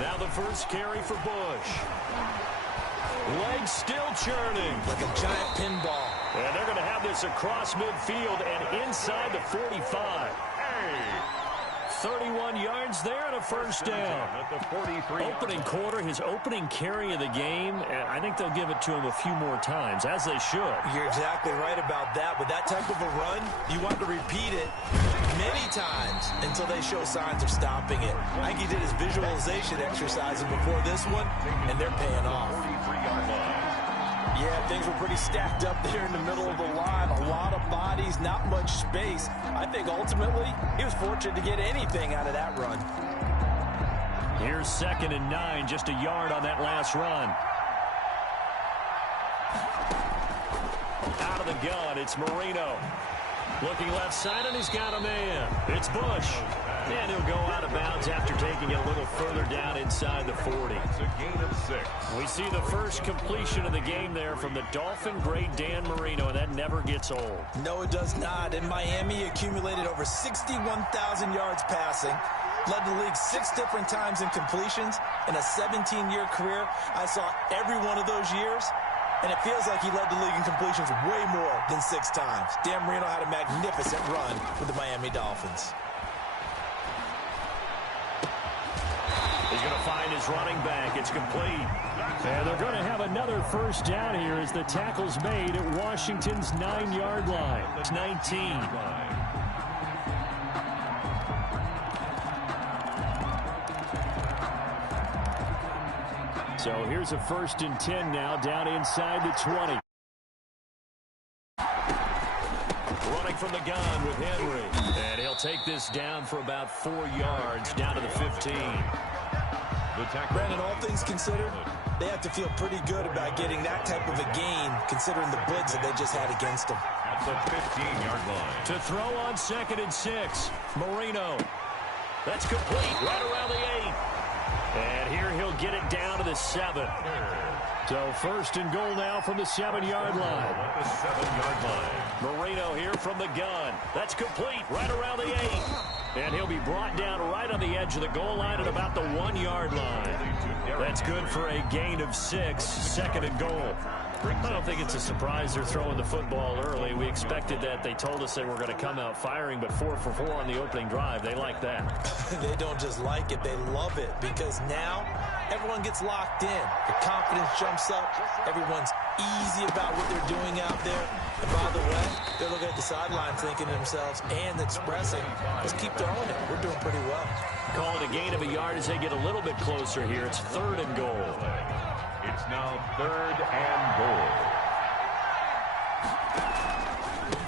Now the first carry for Bush. Legs still churning. Like a giant pinball. And they're going to have this across midfield and inside the 45. 31 yards there and a first down. Opening quarter, his opening carry of the game, and I think they'll give it to him a few more times, as they should. You're exactly right about that. With that type of a run, you want to repeat it many times until they show signs of stopping it. I think he did his visualization exercises before this one, and they're paying off. Yeah, things were pretty stacked up there in the middle of the line. A lot of bodies, not much space. I think ultimately he was fortunate to get anything out of that run. Here's 2nd and 9, just a yard on that last run. Out of the gun, it's Marino. Looking left side, and he's got a man. It's Bush. And he'll go out of bounds after taking it a little further down inside the 40. It's a gain of 6. We see the first completion of the game there from the Dolphin great Dan Marino, and that never gets old. No, it does not. In Miami, he accumulated over 61,000 yards passing. Led the league 6 different times in completions. In a 17-year career, I saw every one of those years. And it feels like he led the league in completions way more than 6 times. Dan Marino had a magnificent run with the Miami Dolphins. He's going to find his running back. It's complete. And they're going to have another first down here as the tackle's made at Washington's 9-yard line. It's 19. So here's a 1st and 10 now, down inside the 20. Running from the gun with Henry. And he'll take this down for about 4 yards, down to the 15. Brandon, all things considered, they have to feel pretty good about getting that type of a gain, considering the blitz that they just had against them. At the 15-yard line. To throw on 2nd and 6, Marino. That's complete, right around the 8. And here he'll get it down to the 7. So 1st and goal now from the 7-yard line. At the 7-yard line. Marino here from the gun. That's complete, right around the 8. And he'll be brought down right on the edge of the goal line at about the 1-yard line. That's good for a gain of 6, 2nd and goal. I don't think it's a surprise they're throwing the football early. We expected that. They told us they were going to come out firing, but 4 for 4 on the opening drive. They like that. They don't just like it, they love it, because now everyone gets locked in. The confidence jumps up. Everyone's easy about what they're doing out there. And by the way, they're looking at the sideline thinking to themselves and expressing, let's keep throwing it. We're doing pretty well. Call it a gain of a yard as they get a little bit closer here. It's 3rd and goal. It's now 3rd and goal.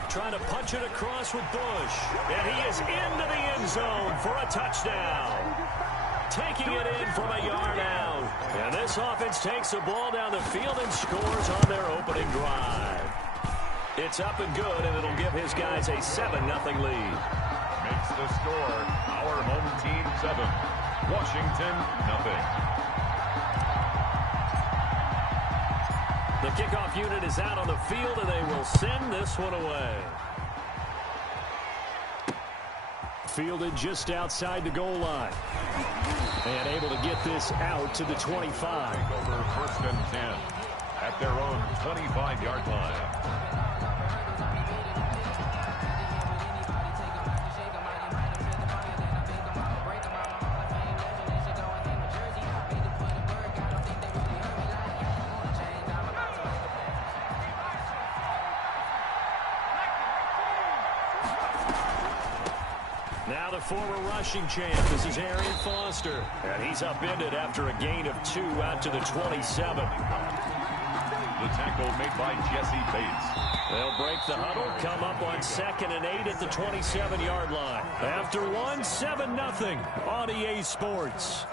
Trying to punch it across with Bush. And he is into the end zone for a touchdown. Taking it in from a yard out. And this offense takes the ball down the field and scores on their opening drive. It's up and good, and it'll give his guys a 7-0 lead. Makes the score our home team 7. Washington, 0. The kickoff unit is out on the field, and they will send this one away. Fielded just outside the goal line. And able to get this out to the 25. Over 1st and 10 at their own 25-yard line. Now the former rushing champ, this is Arian Foster. And he's upended after a gain of 2 out to the 27. The tackle made by Jesse Bates. They'll break the huddle, come up on 2nd and 8 at the 27-yard line. After 1, 7-0 on EA Sports.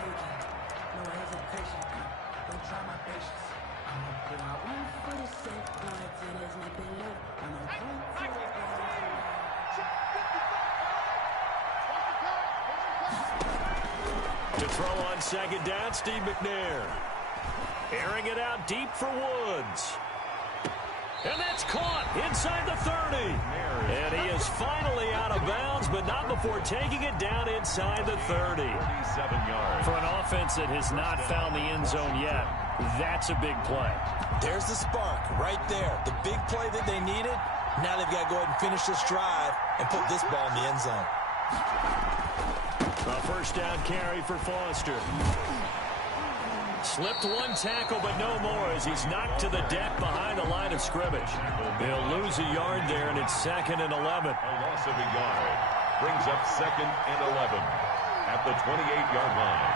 To throw on 2nd down, Steve McNair. Airing it out deep for Woods. And that's caught inside the 30. And he is finally out of bounds yards, but not before taking it down inside the 30. 47 yards. For an offense that has not found the end zone yet, that's a big play. There's the spark right there. The big play that they needed. Now they've got to go ahead and finish this drive and put this ball in the end zone. A first down carry for Foster. Slipped one tackle, but no more as he's knocked to the deck behind the line of scrimmage. They'll lose a yard there, and it's 2nd and 11. A loss of a yard brings up 2nd and 11 at the 28-yard line.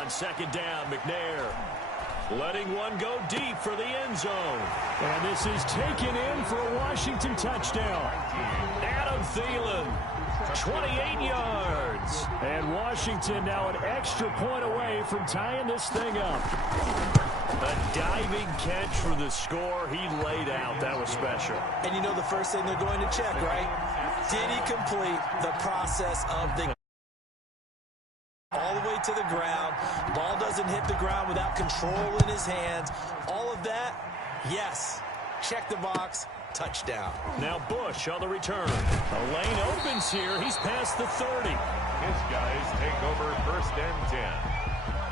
On 2nd down, McNair letting one go deep for the end zone. And this is taken in for a Washington touchdown. Adam Thielen, 28 yards. And Washington now an extra point away from tying this thing up. A diving catch for the score. He laid out. That was special. And you know the first thing they're going to check, right? Did he complete the process of the all the way to the ground? Ball doesn't hit the ground without control in his hands. All of that, yes. Check the box. Touchdown. Now Bush on the return. A lane opens here. He's past the 30. His guys take over 1st and 10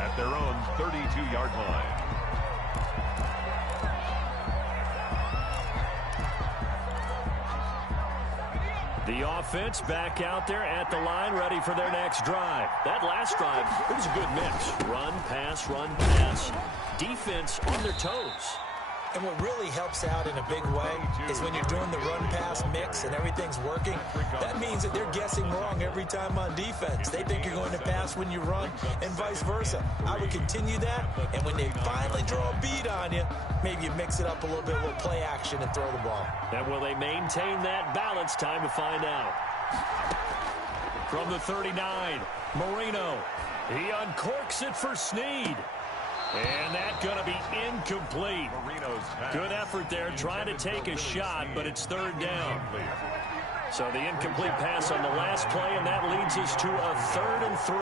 at their own 32-yard line. The offense back out there at the line, ready for their next drive. That last drive, it was a good mix. Run, pass, defense on their toes. And what really helps out in a big way is when you're doing the run-pass mix and everything's working, that means that they're guessing wrong every time on defense. They think you're going to pass when you run and vice versa. I would continue that, and when they finally draw a beat on you, maybe you mix it up a little bit, a little play action, and throw the ball. And will they maintain that balance? Time to find out. From the 39, Marino. He uncorks it for Snead. And that's going to be incomplete. Good effort there trying to take a shot, but it's 3rd down. So the incomplete pass on the last play, and that leads us to a 3rd and 3.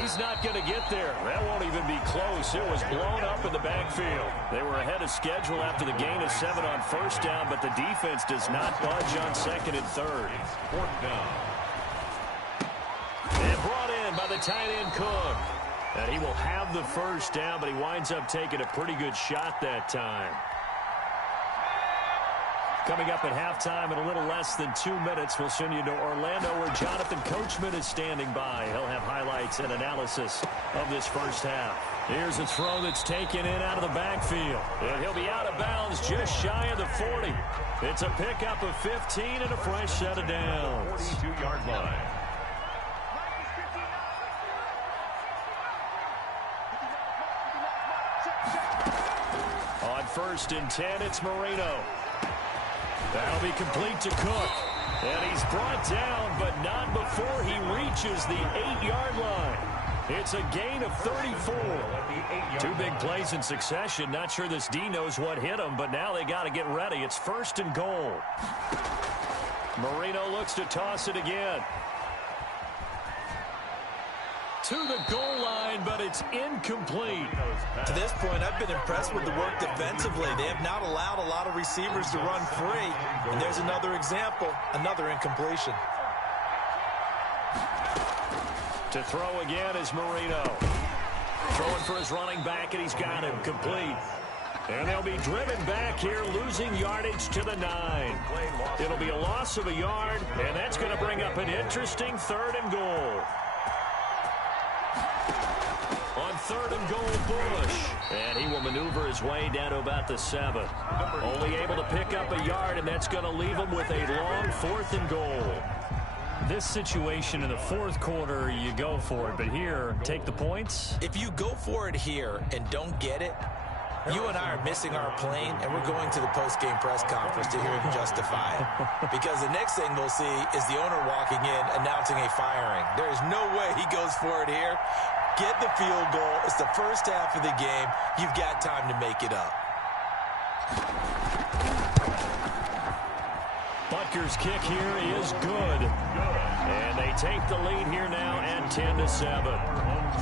He's not going to get there. That won't even be close. It was blown up in the backfield. They were ahead of schedule after the gain of 7 on 1st down, but the defense does not budge on 2nd and 3rd. 4th down. And brought in by the tight end Cook. And he will have the 1st down, but he winds up taking a pretty good shot that time. Coming up at halftime in a little less than 2 minutes, we'll send you to Orlando where Jonathan Coachman is standing by. He'll have highlights and analysis of this first half. Here's a throw that's taken in out of the backfield. And he'll be out of bounds just shy of the 40. It's a pickup of 15 and a fresh set of downs. 42-yard line. On 1st and 10, it's Marino. That'll be complete to Cook. And he's brought down, but not before he reaches the 8-yard line. It's a gain of 34. 2 big plays in succession. Not sure this D knows what hit him, but now they got to get ready. It's 1st and goal. Marino looks to toss it again. To the goal line, but it's incomplete. To this point, I've been impressed with the work defensively. They have not allowed a lot of receivers to run free. And there's another example, another incompletion. To throw again is Marino. Throwing for his running back, and he's got him complete. And they'll be driven back here, losing yardage to the 9. It'll be a loss of a yard, and that's going to bring up an interesting 3rd and goal. On 3rd and goal, Bush. And he will maneuver his way down to about the 7. Only able to pick up a yard, and that's going to leave him with a long 4th and goal. This situation in the 4th quarter, you go for it. But here, take the points. If you go for it here and don't get it, you and I are missing our plane, and we're going to the post-game press conference to hear him justify it. Because the next thing we'll see is the owner walking in, announcing a firing. There is no way he goes for it here. Get the field goal. It's the first half of the game. You've got time to make it up. Butker's kick here is good. And they take the lead here now at 10-7.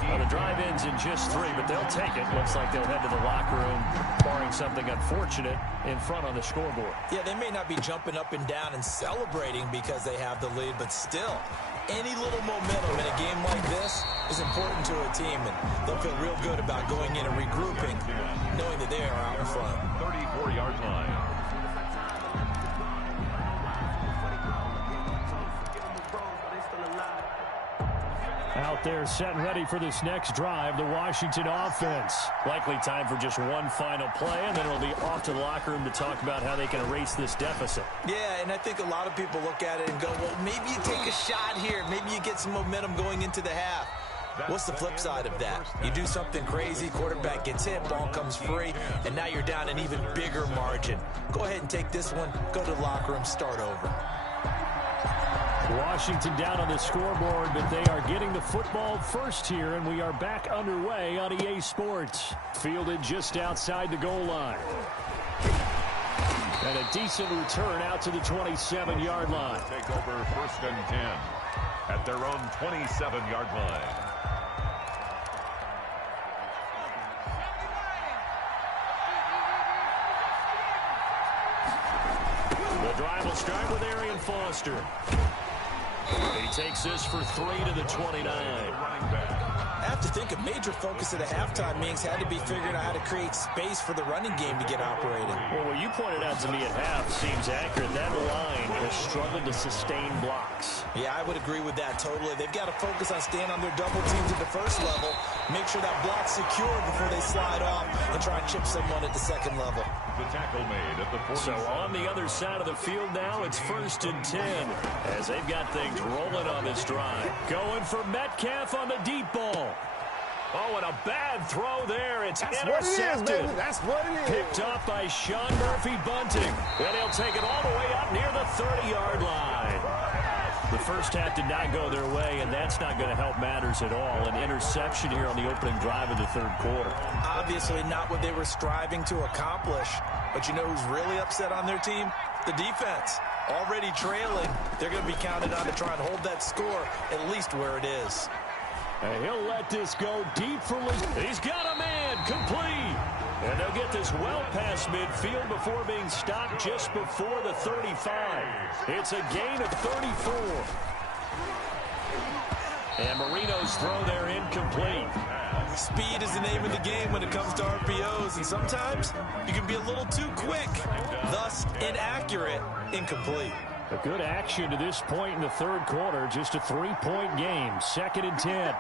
Well, the drive ends in just 3, but they'll take it. Looks like they'll head to the locker room, barring something unfortunate in front on the scoreboard. Yeah, they may not be jumping up and down and celebrating because they have the lead, but still, any little momentum in a game like this is important to a team, and they'll feel real good about going in and regrouping, knowing that they are out in front. 34-yard line. Out there set and ready for this next drive, the Washington offense. Likely time for just one final play, and then it'll be off to the locker room to talk about how they can erase this deficit. Yeah, and I think a lot of people look at it and go, well, maybe you take a shot here. Maybe you get some momentum going into the half. What's the flip side of that? You do something crazy, quarterback gets hit, ball comes free, and now you're down an even bigger margin. Go ahead and take this one, go to the locker room, start over. Washington down on the scoreboard, but they are getting the football first here, and we are back underway on EA Sports. Fielded just outside the goal line. And a decent return out to the 27-yard line. Take over 1st and 10 at their own 27-yard line. The drive will start with Arian Foster. He takes this for 3 to the 29. I have to think a major focus at a halftime meetings had to be figuring out how to create space for the running game to get operating. Well, what you pointed out to me at half seems accurate. That line has struggled to sustain blocks. Yeah, I would agree with that totally. They've got to focus on staying on their double teams at the first level, make sure that block's secure before they slide off and try and chip someone at the second level. The tackle made at the 40. So on the other side of the field now, it's 1st and 10 as they've got things rolling on this drive. Going for Metcalf on the deep ball. Oh, and a bad throw there. It's intercepted. That's what it is. Picked up by Sean Murphy-Bunting. And he'll take it all the way up near the 30-yard line. The first half did not go their way, and that's not going to help matters at all. An interception here on the opening drive of the third quarter. Obviously not what they were striving to accomplish. But you know who's really upset on their team? The defense. Already trailing. They're going to be counted on to try and hold that score at least where it is. And he'll let this go deep for Lee. He's got a man complete. And they'll get this well past midfield before being stopped just before the 35. It's a gain of 34. And Marino's throw there incomplete. Speed is the name of the game when it comes to RPOs, and sometimes you can be a little too quick, thus inaccurate, incomplete. A good action to this point in the third quarter, just a 3-point game, 2nd and 10.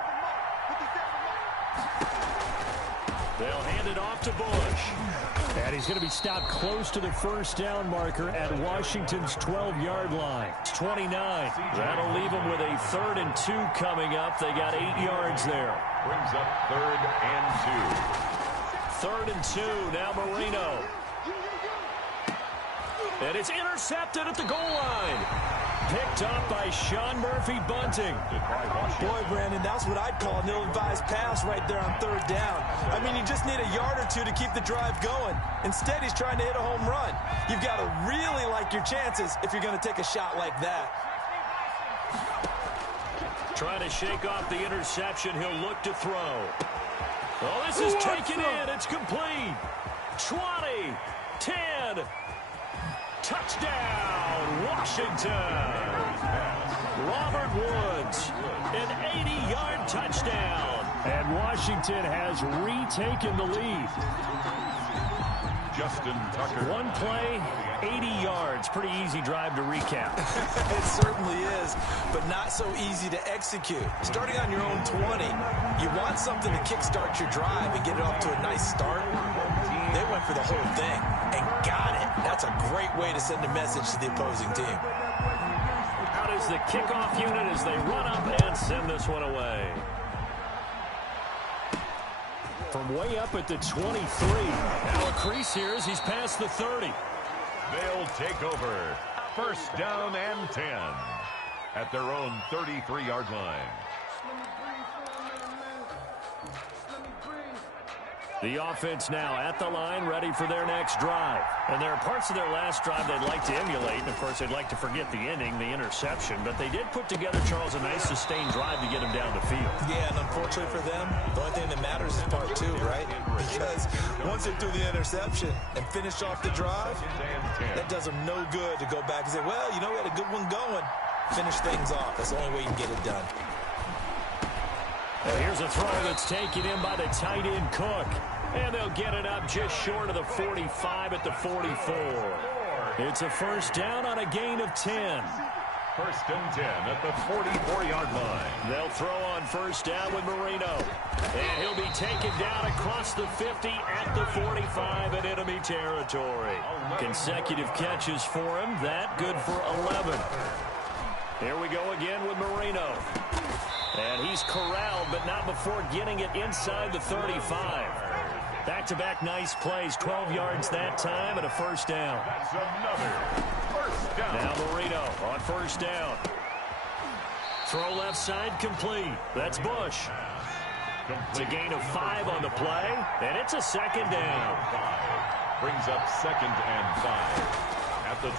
They'll hand it off to Bush. And he's going to be stopped close to the first down marker at Washington's 12-yard line. It's 29. That'll leave them with a 3rd and 2 coming up. They got 8 yards there. Brings up 3rd and 2. 3rd and 2. Now Marino. And it's intercepted at the goal line. Picked up by Sean Murphy-Bunting. Boy, Brandon, that's what I'd call an ill-advised pass right there on 3rd down. I mean, you just need a yard or two to keep the drive going. Instead, he's trying to hit a home run. You've got to really like your chances if you're going to take a shot like that. Trying to shake off the interception. He'll look to throw. Oh, this is taken in. It's complete. 20, 10. Touchdown, Washington. Robert Woods, an 80-yard touchdown. And Washington has retaken the lead. Justin Tucker. One play, 80 yards. Pretty easy drive to recap. It certainly is, but not so easy to execute. Starting on your own 20, you want something to kickstart your drive and get it off to a nice start. They went for the whole thing and got it. That's a great way to send a message to the opposing team. Out is the kickoff unit as they run up and send this one away. From way up at the 23. Now a crease here as he's past the 30. They'll take over 1st down and 10 at their own 33-yard line. The offense now at the line, ready for their next drive. And there are parts of their last drive they'd like to emulate. And, of course, they'd like to forget the ending, the interception. But they did put together, Charles, a nice sustained drive to get them down the field. Yeah, and unfortunately for them, the only thing that matters is part two, right? Because once they threw the interception and finished off the drive, that does them no good to go back and say, well, you know, we had a good one going. Finish things off. That's the only way you can get it done. And here's a throw that's taken in by the tight end Cook. And they'll get it up just short of the 45 at the 44. It's a first down on a gain of 10. First and 10 at the 44-yard line. They'll throw on first down with Marino. And he'll be taken down across the 50 at the 45 in enemy territory. Consecutive catches for him. That good for 11. Here we go again with Marino. And he's corralled, but not before getting it inside the 35. Back-to-back nice plays, 12 yards that time and a first down. That's another first down. Now Marino on first down. Throw left side complete. That's Bush. It's a gain of 5 on the play, and it's a second down. Brings up second and 5.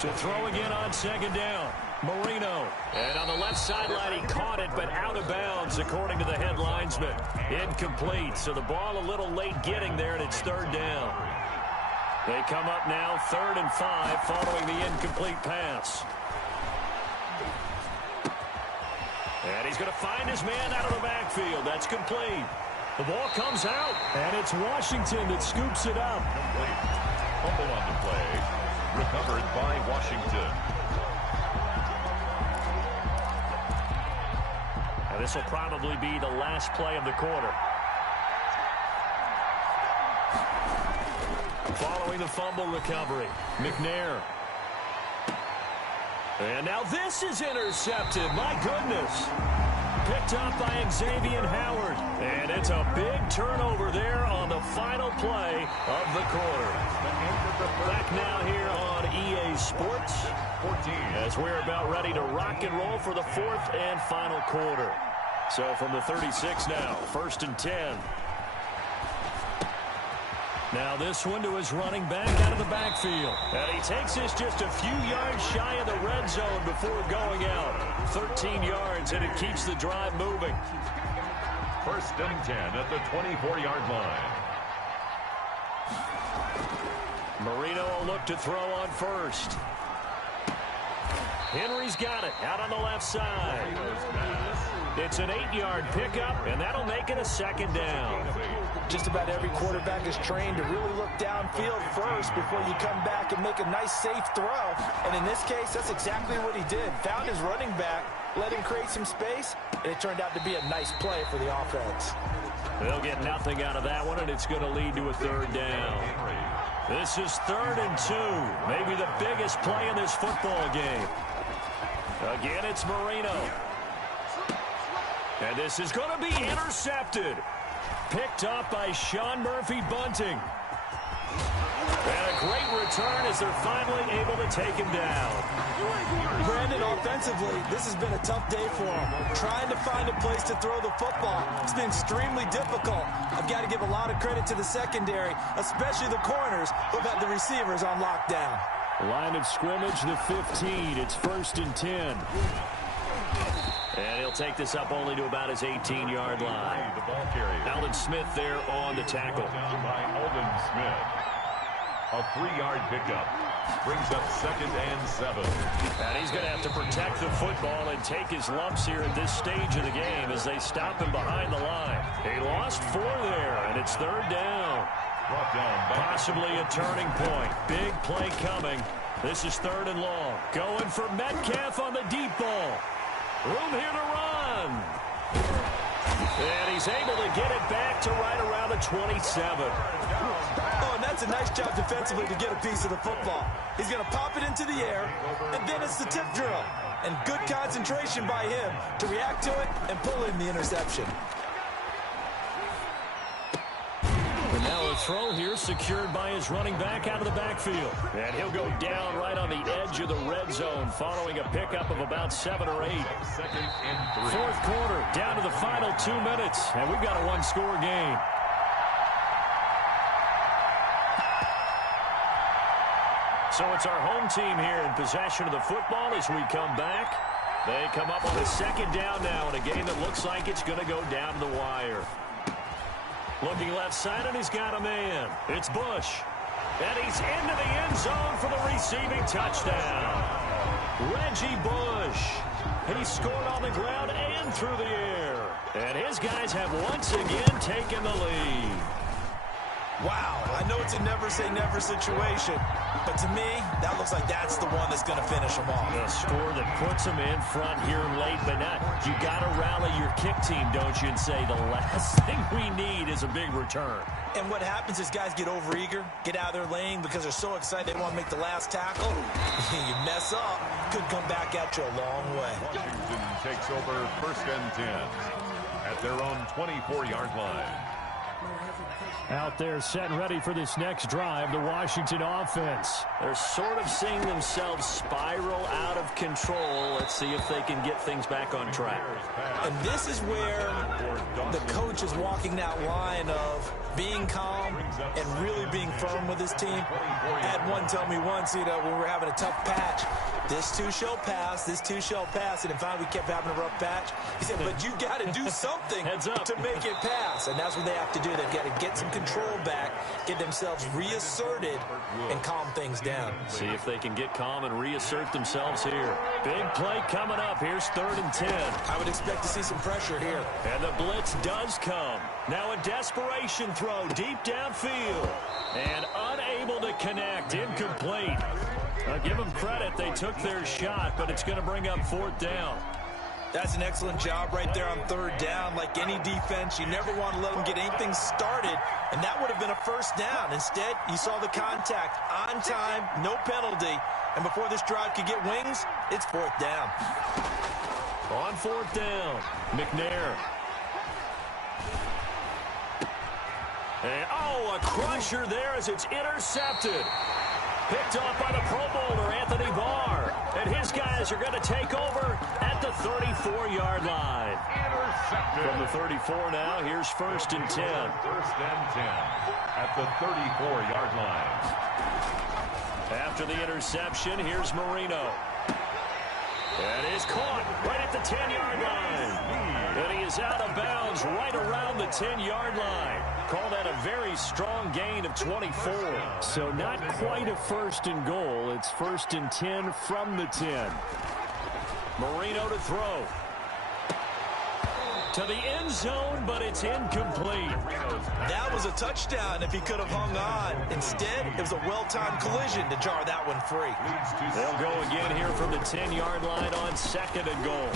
To throw again on second down. Marino. And on the left sideline, he caught it, but out of bounds, according to the head linesman. Incomplete. So the ball a little late getting there, and it's third down. They come up now, 3rd and 5, following the incomplete pass. And he's going to find his man out of the backfield. That's complete. The ball comes out, and it's Washington that scoops it up. Fumble on the play. Recovered by Washington. And this will probably be the last play of the quarter. Following the fumble recovery, McNair. And now this is intercepted. My goodness. Picked up by Xavier Howard. And it's a big turnover there on the final play of the quarter. Back now here on EA Sports 14. as we're about ready to rock and roll for the 4th and final quarter. So from the 36 now, 1st and 10. Now this one to his running back out of the backfield. And he takes this just a few yards shy of the red zone before going out. 13 yards, and it keeps the drive moving. 1st and 10 at the 24-yard line. Marino will look to throw on first. Henry's got it out on the left side. It's an 8-yard pickup, and that'll make it a second down. Just about every quarterback is trained to really look downfield first before you come back and make a nice, safe throw. And in this case, that's exactly what he did. Found his running back, let him create some space, and it turned out to be a nice play for the offense. They'll get nothing out of that one, and it's going to lead to a third down. This is 3rd and 2, maybe the biggest play in this football game. Again, it's Marino. And this is going to be intercepted. Picked up by Sean Murphy-Bunting. And a great return as they're finally able to take him down. Brandon, offensively, this has been a tough day for him. Trying to find a place to throw the football. It's been extremely difficult. I've got to give a lot of credit to the secondary, especially the corners, who've had the receivers on lockdown. Line of scrimmage, the 15. It's 1st and 10. And he'll take this up only to about his 18-yard line. The ball carrier. Aldon Smith there on the tackle. Down by Aldon Smith. A 3-yard pickup. Brings up 2nd and 7. And he's going to have to protect the football and take his lumps here at this stage of the game as they stop him behind the line. He lost 4 there, and it's 3rd down. Brought down by Possibly a turning point. Big play coming. This is 3rd and long. Going for Metcalf on the deep ball. Room here to run. And he's able to get it back to right around the 27. Oh, and that's a nice job defensively to get a piece of the football. He's going to pop it into the air, and then it's the tip drill. And good concentration by him to react to it and pull in the interception. And now a throw here secured by his running back out of the backfield. And he'll go down right on the edge of the red zone following a pickup of about 7 or 8. 2nd and 3. 4th quarter, down to the final 2 minutes, and we've got a one-score game. So it's our home team here in possession of the football as we come back. They come up on a second down now in a game that looks like it's going to go down to the wire. Looking left side, and he's got a man. It's Bush. And he's into the end zone for the receiving touchdown. Reggie Bush. He scored on the ground and through the air. And his guys have once again taken the lead. Wow, I know it's a never-say-never situation, but to me, that looks like that's the one that's going to finish them off. A score that puts them in front here late, but not. You got to rally your kick team, don't you, and say the last thing we need is a big return. And what happens is guys get overeager, get out of their lane because they're so excited they want to make the last tackle. You mess up, could come back at you a long way. Washington takes over 1st and 10 at their own 24-yard line. Out there set and ready for this next drive, the Washington offense. They're sort of seeing themselves spiral out of control. Let's see if they can get things back on track. And this is where the coach is walking that line of being calm and really being firm with his team. I had one tell me once, when we were having a tough patch, this too shall pass, this too shall pass. And finally we kept having a rough patch. He said, but you got to do something to make it pass. And that's what they have to do. They've got to get some control back, get themselves reasserted, and calm things down. See if they can get calm and reassert themselves here. Big play coming up. Here's 3rd and 10. I would expect to see some pressure here. And the blitz does come. Now a desperation throw deep downfield. And unable to connect. Incomplete. I'll give them credit. They took their shot, but it's going to bring up 4th down. That's an excellent job right there on 3rd down. Like any defense, you never want to let them get anything started, and that would have been a 1st down. Instead, you saw the contact on time, no penalty, and before this drive could get wings, it's 4th down. On 4th down, McNair. And, a crusher there as it's intercepted. Picked off by the Pro Bowler, Anthony Barr. And his guys are going to take over at the 34-yard line. Intercepted. From the 34 now, here's 1st and 10. 1st and 10 at the 34-yard line. After the interception, here's Marino. And is caught right at the 10-yard line. And he is out of bounds right around the 10-yard line. Call that a very strong gain of 24. So not quite a 1st and goal. It's 1st and 10 from the 10. Marino to throw. To the end zone, but it's incomplete. That was a touchdown if he could have hung on. Instead, it was a well-timed collision to jar that one free. They'll go again here from the 10-yard line on 2nd and goal.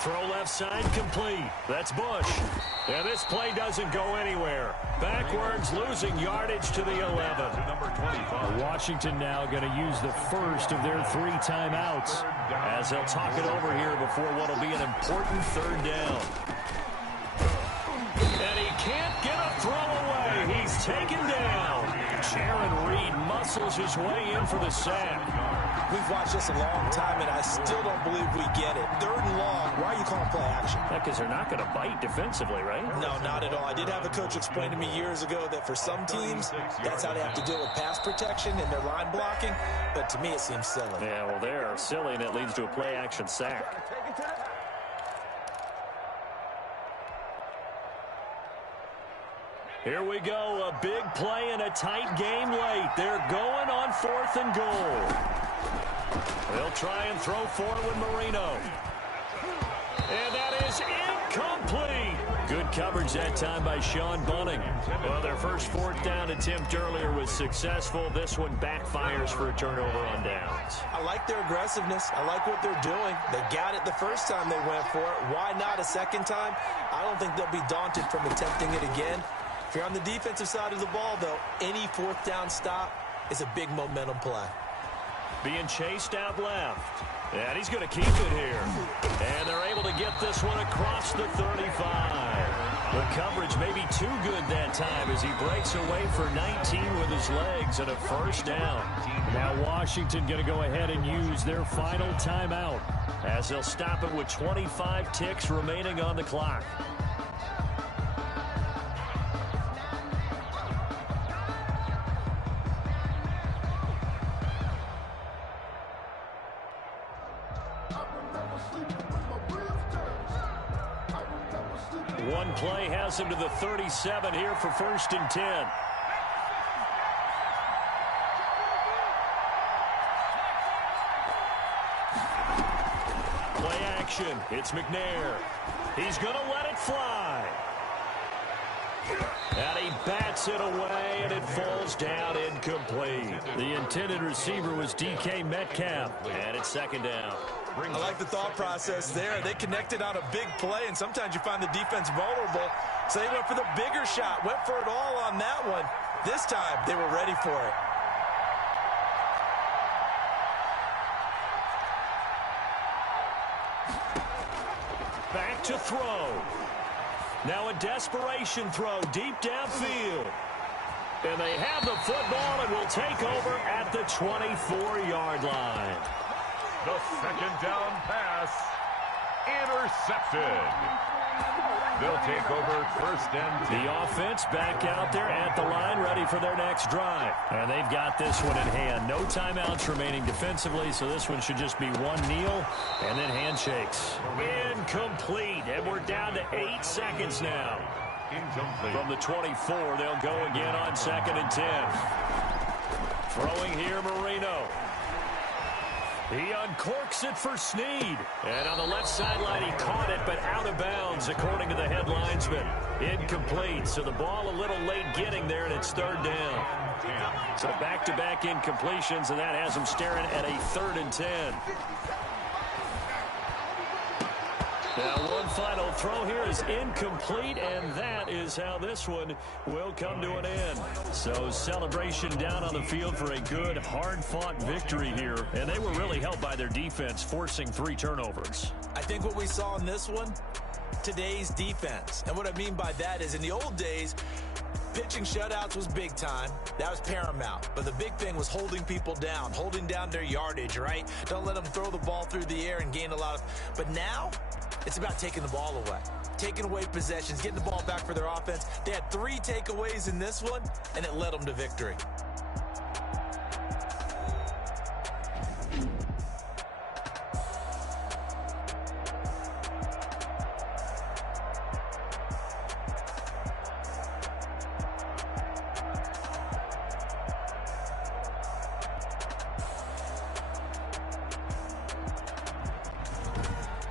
Throw left side complete. That's Bush. And this play doesn't go anywhere. Backwards, losing yardage to the 11. Washington now going to use the first of their 3 timeouts as they'll talk it over here before what will be an important 3rd down. And he can't get a throw away. He's taken down. Jaron Reed muscles his way in for the sack. We've watched this a long time, and I still don't believe we get it. 3rd and long. Why are you calling play action? Because they're not going to bite defensively, right? No, not at all. I did have a coach explain to me years ago that for some teams, that's how they have to deal with pass protection and their line blocking. But to me, it seems silly. Yeah, well, they're silly, and it leads to a play-action sack. Here we go, a big play in a tight game late. They're going on 4th and goal. They'll try and throw forward with Marino. And that is incomplete. Good coverage that time by Sean Bunning. Well, their first 4th down attempt earlier was successful. This one backfires for a turnover on downs. I like their aggressiveness. I like what they're doing. They got it the first time they went for it. Why not a second time? I don't think they'll be daunted from attempting it again. If you're on the defensive side of the ball, though, any 4th down stop is a big momentum play. Being chased out left. And he's going to keep it here. And they're able to get this one across the 35. The coverage may be too good that time as he breaks away for 19 with his legs and a 1st down. Now Washington going to go ahead and use their final timeout as they'll stop it with 25 ticks remaining on the clock. One play has him to the 37 here for 1st and 10. Play action. It's McNair. He's going to let it fly. And he bats it away, and it falls down incomplete. The intended receiver was DK Metcalf, and it's 2nd down. I like the thought process there. They connected on a big play, and sometimes you find the defense vulnerable. So they went for the bigger shot, went for it all on that one. This time, they were ready for it. Back to throw. Now a desperation throw deep downfield. And they have the football and will take over at the 24-yard line. The 2nd down pass intercepted. They'll take over 1st and 10. The offense back out there at the line, ready for their next drive. And they've got this one in hand. No timeouts remaining defensively, so this one should just be one kneel and then handshakes. Incomplete, and we're down to 8 seconds now. Incomplete. From the 24, they'll go again on 2nd and 10. Throwing here, Marino. He uncorks it for Snead. And on the left sideline, he caught it, but out of bounds, according to the head linesman. Incomplete, so the ball a little late getting there, and it's 3rd down. So back-to-back incompletions, and that has him staring at a 3rd and 10. Now one final throw here is incomplete, and that is how this one will come to an end. So celebration down on the field for a good, hard-fought victory here. And they were really helped by their defense, forcing 3 turnovers. I think what we saw in this one, today's defense. And what I mean by that is in the old days, pitching shutouts was big time. That was paramount. But the big thing was holding people down, holding down their yardage, right? Don't let them throw the ball through the air and gain a lot of... But now, it's about taking the ball away, taking away possessions, getting the ball back for their offense. They had 3 takeaways in this one, and it led them to victory.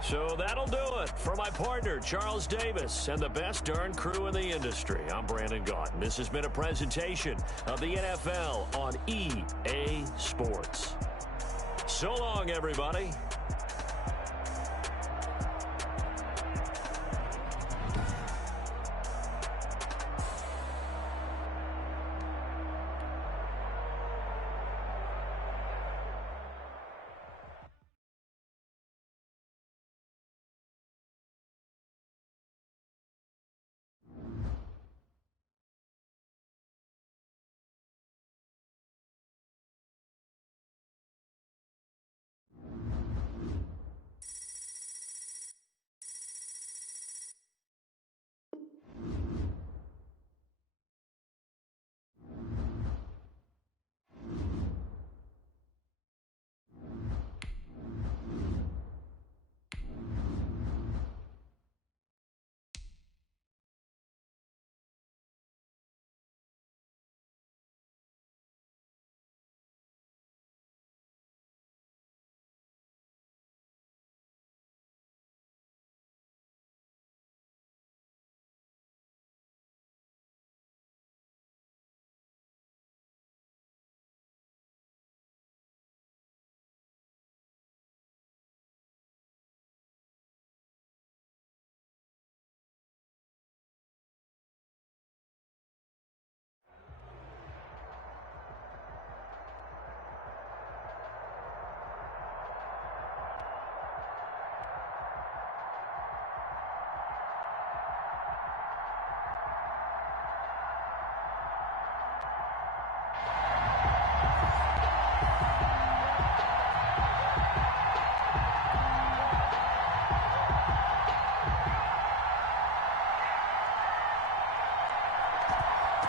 So that'll do it for my partner, Charles Davis, and the best darn crew in the industry. I'm Brandon Gaudin. This has been a presentation of the NFL on EA Sports. So long, everybody.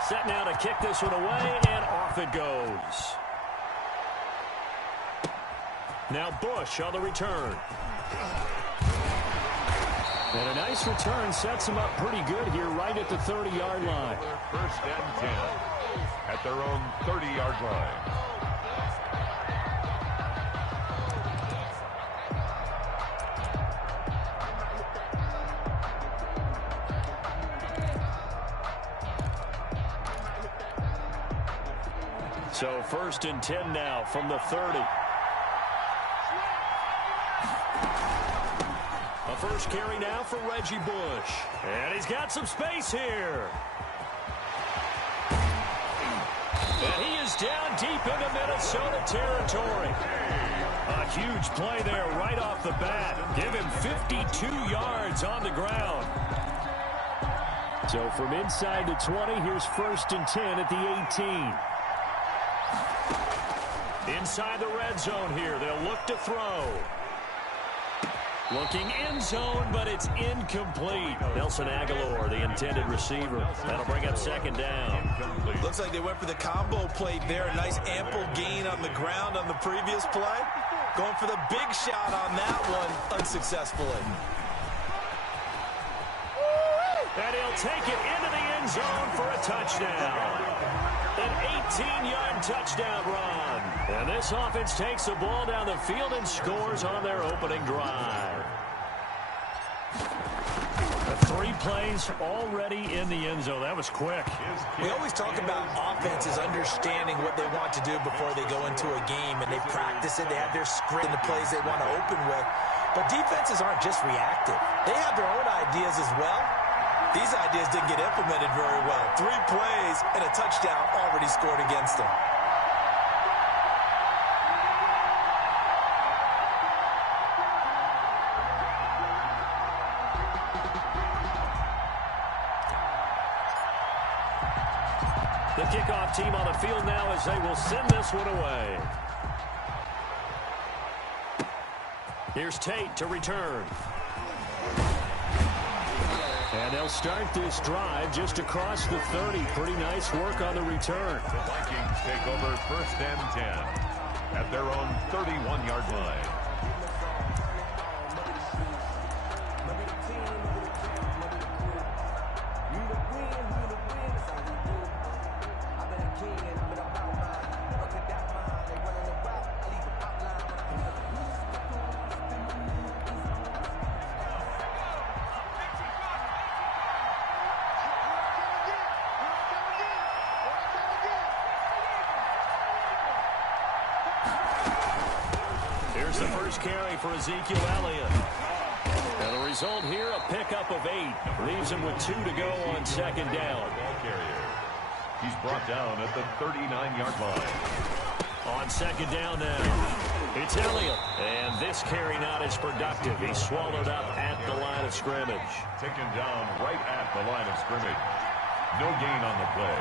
Set now to kick this one away, and off it goes. Now Bush on the return. And a nice return sets them up pretty good here right at the 30-yard line. First and 10 at their own 30-yard line. So first and 10 now from the 30. A first carry now for Reggie Bush. And he's got some space here. And he is down deep into Minnesota territory. A huge play there right off the bat. Give him 52 yards on the ground. So from inside the 20, here's first and 10 at the 18. Inside the red zone here, they'll look to throw. Looking end zone, but it's incomplete. Nelson Aguilar, the intended receiver. That'll bring up second down. Looks like they went for the combo play there. A nice ample gain on the ground on the previous play. Going for the big shot on that one unsuccessfully. And he'll take it into the end zone for a touchdown. An 18-yard touchdown run. And this offense takes the ball down the field and scores on their opening drive. 3 plays already in the end zone. That was quick. We always talk about offenses understanding what they want to do before they go into a game, and they practice it. They have their script in the plays they want to open with. But defenses aren't just reactive. They have their own ideas as well. These ideas didn't get implemented very well. 3 plays and a touchdown already scored against them. The kickoff team on the field now as they will send this one away. Here's Tate to return. And they'll start this drive just across the 30. Pretty nice work on the return. The Vikings take over first and 10 at their own 31-yard line. Here's the first carry for Ezekiel Elliott. And the result here, a pickup of 8. Leaves him with 2 to go on second down. Ball carrier. He's brought down at the 39-yard line. On second down now, it's Elliott. And this carry not as productive. He's swallowed up at the line of scrimmage. Taken down right at the line of scrimmage. No gain on the play.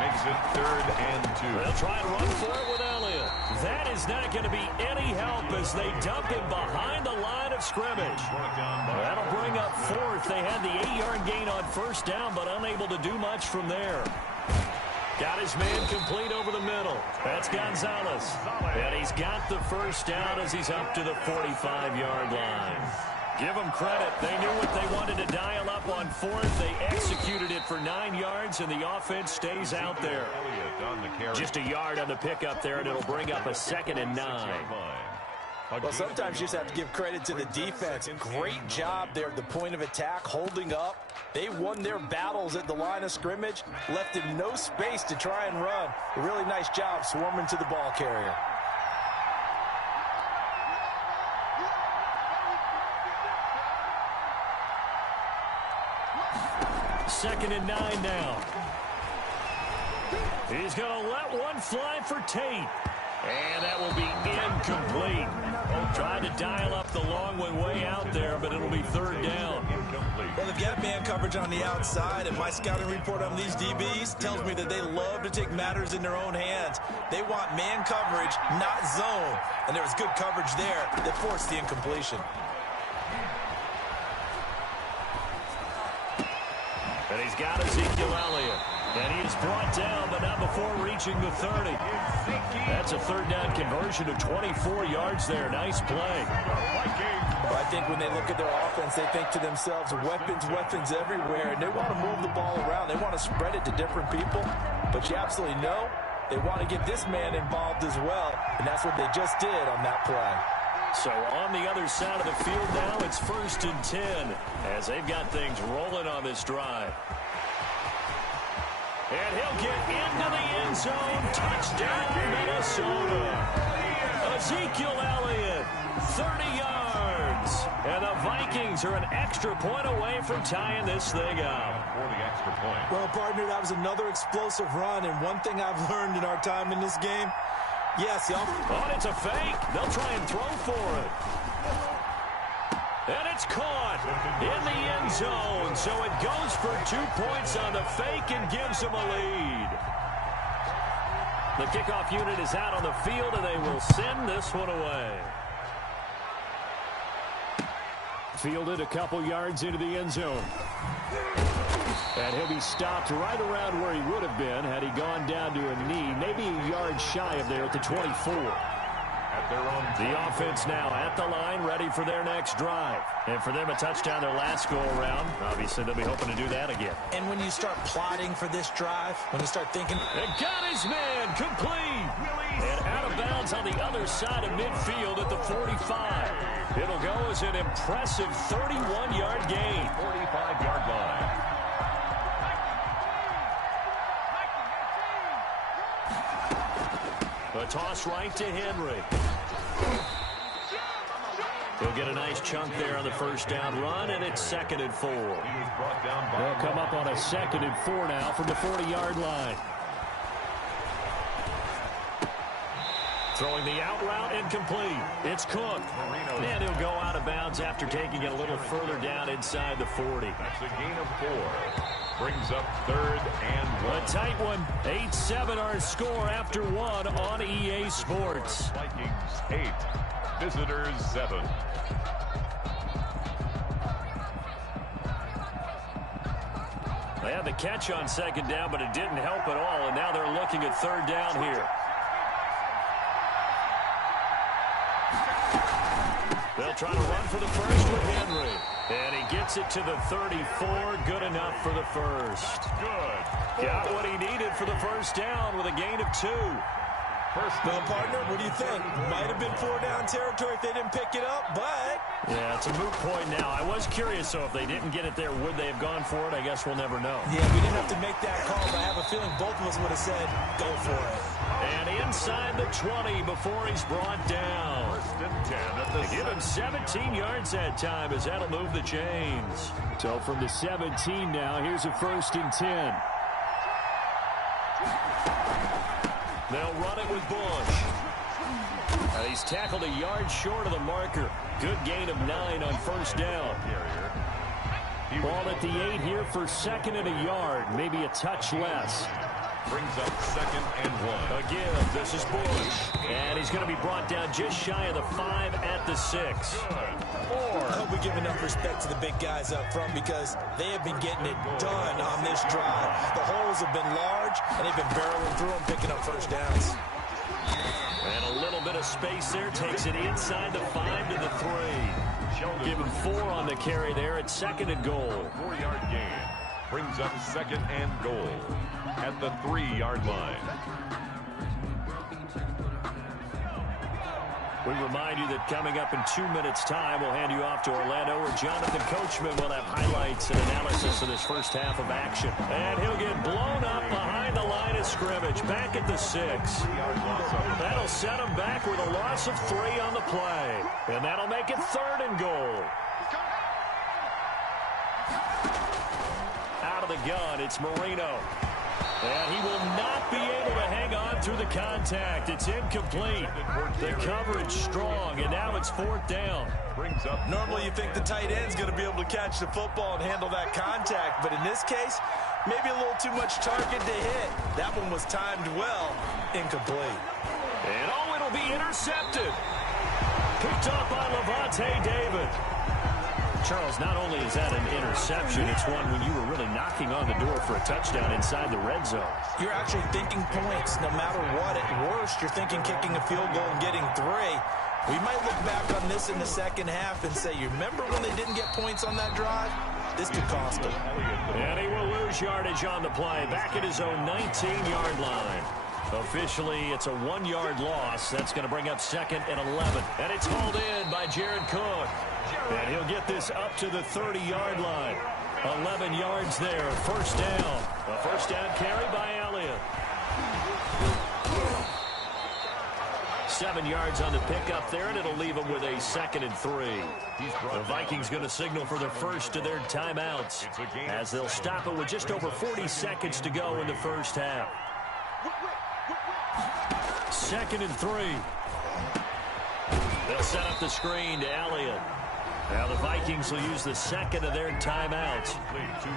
Makes it 3rd and 2. They'll try and run for it with Elliott. That is not going to be any help as they dump him behind the line of scrimmage. That'll bring up 4th. They had the 8-yard gain on first down, but unable to do much from there. Got his man complete over the middle. That's Gonzalez. And he's got the first down as he's up to the 45-yard line. Give them credit. They knew what they wanted to dial up on 4th. They executed it for 9 yards, and the offense stays out there. Just a yard on the pickup there, and it'll bring up a 2nd and 9. Well, sometimes you just have to give credit to the defense. Great job there at the point of attack, holding up. They won their battles at the line of scrimmage, left him no space to try and run. A really nice job swarming to the ball carrier. Second and 9 now. He's going to let one fly for Tate. And that will be incomplete. Tried to dial up the long one way out there, but it'll be 3rd down. Well, they've got man coverage on the outside, and my scouting report on these DBs tells me that they love to take matters in their own hands. They want man coverage, not zone. And there was good coverage there that forced the incompletion. And he's got Ezekiel Elliott. And he is brought down, but not before reaching the 30. That's a third down conversion of 24 yards there. Nice play. Well, I think when they look at their offense, they think to themselves, weapons everywhere, and they want to move the ball around. They want to spread it to different people, but you absolutely know they want to get this man involved as well, and that's what they just did on that play. So on the other side of the field now, it's 1st and 10 as they've got things rolling on this drive. And he'll get into the end zone. Touchdown, Minnesota. Ezekiel Elliott, 30 yards. And the Vikings are an extra point away from tying this thing up. For the extra point. Well, partner, that was another explosive run, and one thing I've learned in our time in this game, yes, y'all. Oh, it's a fake. They'll try and throw for it. And it's caught in the end zone. So it goes for 2 points on the fake and gives them a lead. The kickoff unit is out on the field, and they will send this one away. Fielded a couple yards into the end zone. And he'll be stopped right around where he would have been had he gone down to a knee, maybe a yard shy of there at the 24. At their own the offense now at the line, ready for their next drive. And for them, a touchdown their last go-around. Obviously, they'll be hoping to do that again. And when you start plotting for this drive, when you start thinking... And got his man, complete. And out of bounds on the other side of midfield at the 45. It'll go as an impressive 31-yard gain. 45-yard line. A toss right to Henry. He'll get a nice chunk there on the first down run, and it's 2nd and 4. They'll come up on a 2nd and 4 now from the 40-yard line. Throwing the out route incomplete. It's Cook. And he'll go out of bounds after taking it a little further down inside the 40. That's a gain of 4. Brings up 3rd and 1. A tight one. 8-7 our score after 1 on EA Sports. Vikings 8. Visitors 7. They had the catch on 2nd down, but it didn't help at all. And now they're looking at 3rd down here. They'll try to run for the first with Henry. And he gets it to the 34. Good enough for the first. Good. Got what he needed for the first down with a gain of 2. Well, partner, what do you think? Might have been 4-down territory if they didn't pick it up, but... Yeah, it's a moot point now. I was curious, so if they didn't get it there, would they have gone for it? I guess we'll never know. Yeah, we didn't have to make that call, but I have a feeling both of us would have said, go for it. And inside the 20 before he's brought down. 1st and 10 at the Give him 17 yards that time as that'll move the chains. So from the 17 now, here's a 1st and 10. They'll run it with Bush. He's tackled a yard short of the marker. Good gain of 9 on 1st down. Ball at the 8 here for 2nd and a yard. Maybe a touch less. Brings up 2nd and 1. Again, this is Bush. And he's going to be brought down just shy of the 5 at the 6. I hope we give enough respect to the big guys up front because they have been getting it done on this drive. The holes have been large, and they've been barreling through them, picking up 1st downs. And a little bit of space there. Takes it inside the 5 to the 3. Give him 4 on the carry there at 2nd and goal. 4-yard gain. Brings up 2nd and goal at the 3-yard line. We remind you that coming up in 2 minutes' time, we'll hand you off to Orlando, where Jonathan Coachman will have highlights and analysis of this first half of action. And he'll get blown up behind the line of scrimmage, back at the 6. That'll set him back with a loss of 3 on the play. And that'll make it 3rd and goal. Out of the gun, it's Marino. And he will not be able to hang on through the contact. It's incomplete. The coverage strong, and now it's 4th down. Brings up. Normally you think the tight end's going to be able to catch the football and handle that contact, but in this case, maybe a little too much target to hit. That one was timed well. Incomplete. And oh, it'll be intercepted. Picked up by Lavonte David. Charles, not only is that an interception, it's one when you were really knocking on the door for a touchdown inside the red zone. You're actually thinking points no matter what. At worst, you're thinking kicking a field goal and getting 3. We might look back on this in the second half and say, you remember when they didn't get points on that drive? This could cost them. And he will lose yardage on the play, back at his own 19-yard line. Officially, it's a 1-yard loss. That's going to bring up 2nd and 11. And it's hauled in by Jared Cook. And he'll get this up to the 30-yard line. 11 yards there, first down. A first down carry by Elliott. 7 yards on the pickup there, and it'll leave them with a 2nd and 3. The Vikings going to signal for the first of their timeouts as they'll stop it with just over 40 seconds to go in the first half. 2nd and 3. They'll set up the screen to Elliott. Now the Vikings will use the second of their timeouts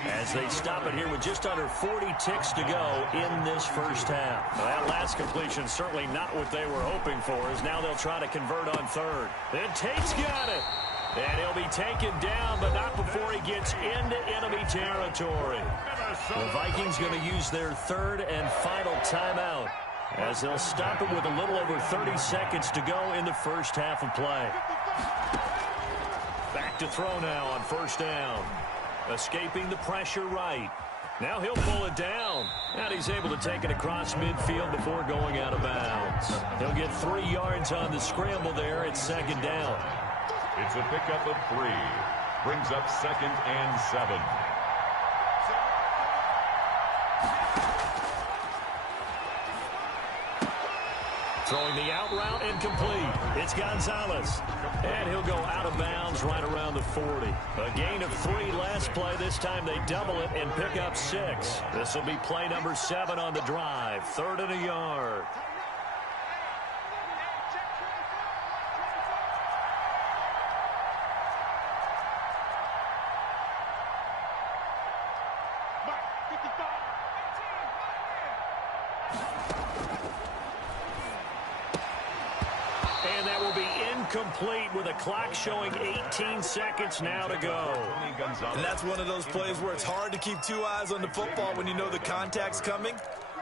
as they stop it here with just under 40 ticks to go in this first half. Now that last completion certainly not what they were hoping for, as now they'll try to convert on 3rd. And Tate's got it. And he'll be taken down, but not before he gets into enemy territory. The Vikings going to use their 3rd and final timeout as they'll stop it with a little over 30 seconds to go in the first half of play. Back to throw now on first down. Escaping the pressure right. Now he'll pull it down. And he's able to take it across midfield before going out of bounds. He'll get 3 yards on the scramble there. It's 2nd down. It's a pickup of 3. Brings up 2nd and 7. Throwing the out route incomplete. It's Gonzalez. And he'll go out of bounds right around the 40. A gain of 3 last play. This time they double it and pick up 6. This will be play number 7 on the drive. 3rd and a yard. And that will be incomplete with a clock showing 18 seconds now to go. And that's one of those plays where it's hard to keep 2 eyes on the football when you know the contact's coming,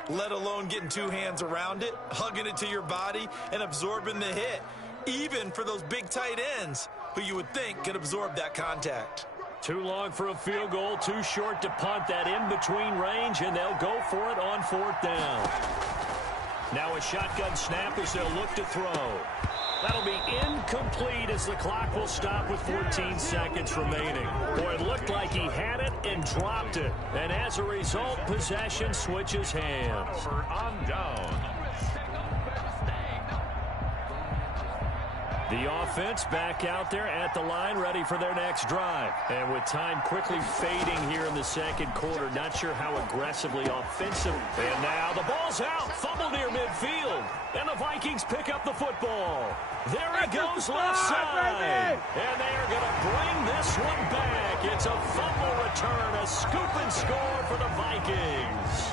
let alone getting 2 hands around it, hugging it to your body, and absorbing the hit, even for those big tight ends who you would think could absorb that contact. Too long for a field goal, too short to punt. That in-between range, and they'll go for it on 4th down. Now a shotgun snap as they'll look to throw. That'll be incomplete as the clock will stop with 14 seconds remaining. Boy, it looked like he had it and dropped it. And as a result, possession switches hands. Over on down. The offense back out there at the line, ready for their next drive. And with time quickly fading here in the second quarter, not sure how aggressively offensive. And now the ball's out, fumble near midfield. And the Vikings pick up the football. There he goes left side. And they are going to bring this one back. It's a fumble return, a scoop and score for the Vikings.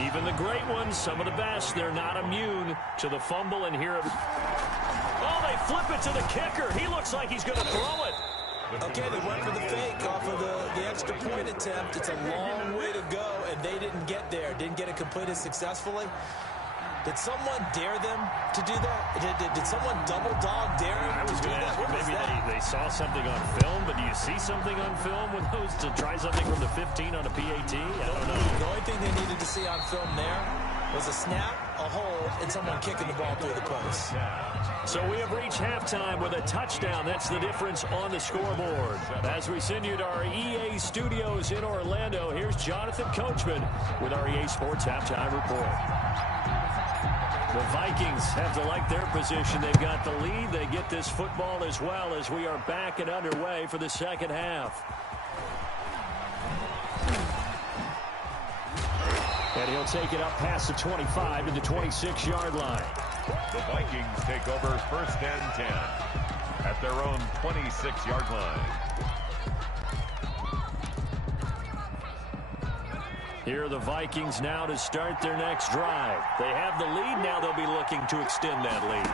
Even the great ones, some of the best, they're not immune to the fumble. And here, oh, they flip it to the kicker. He looks like he's going to throw it. Okay, they went for the fake off of the extra point attempt. It's a long way to go, and they didn't get there. Didn't get it completed successfully. Did someone dare them to do that? Did someone double dog dare them to do that? Maybe they saw something on film, but do you see something on film with those to try something from the 15 on a PAT? I don't know. The only thing they needed to see on film there was a snap, a hold, and someone kicking the ball through the post. So we have reached halftime with a touchdown. That's the difference on the scoreboard. As we send you to our EA studios in Orlando, here's Jonathan Coachman with our EA Sports Halftime Report. The Vikings have to like their position. They've got the lead. They get this football as well as we are back and underway for the second half. And he'll take it up past the 25 to the 26-yard line. The Vikings take over 1st and 10 at their own 26-yard line. Here are the Vikings now to start their next drive. They have the lead. Now they'll be looking to extend that lead.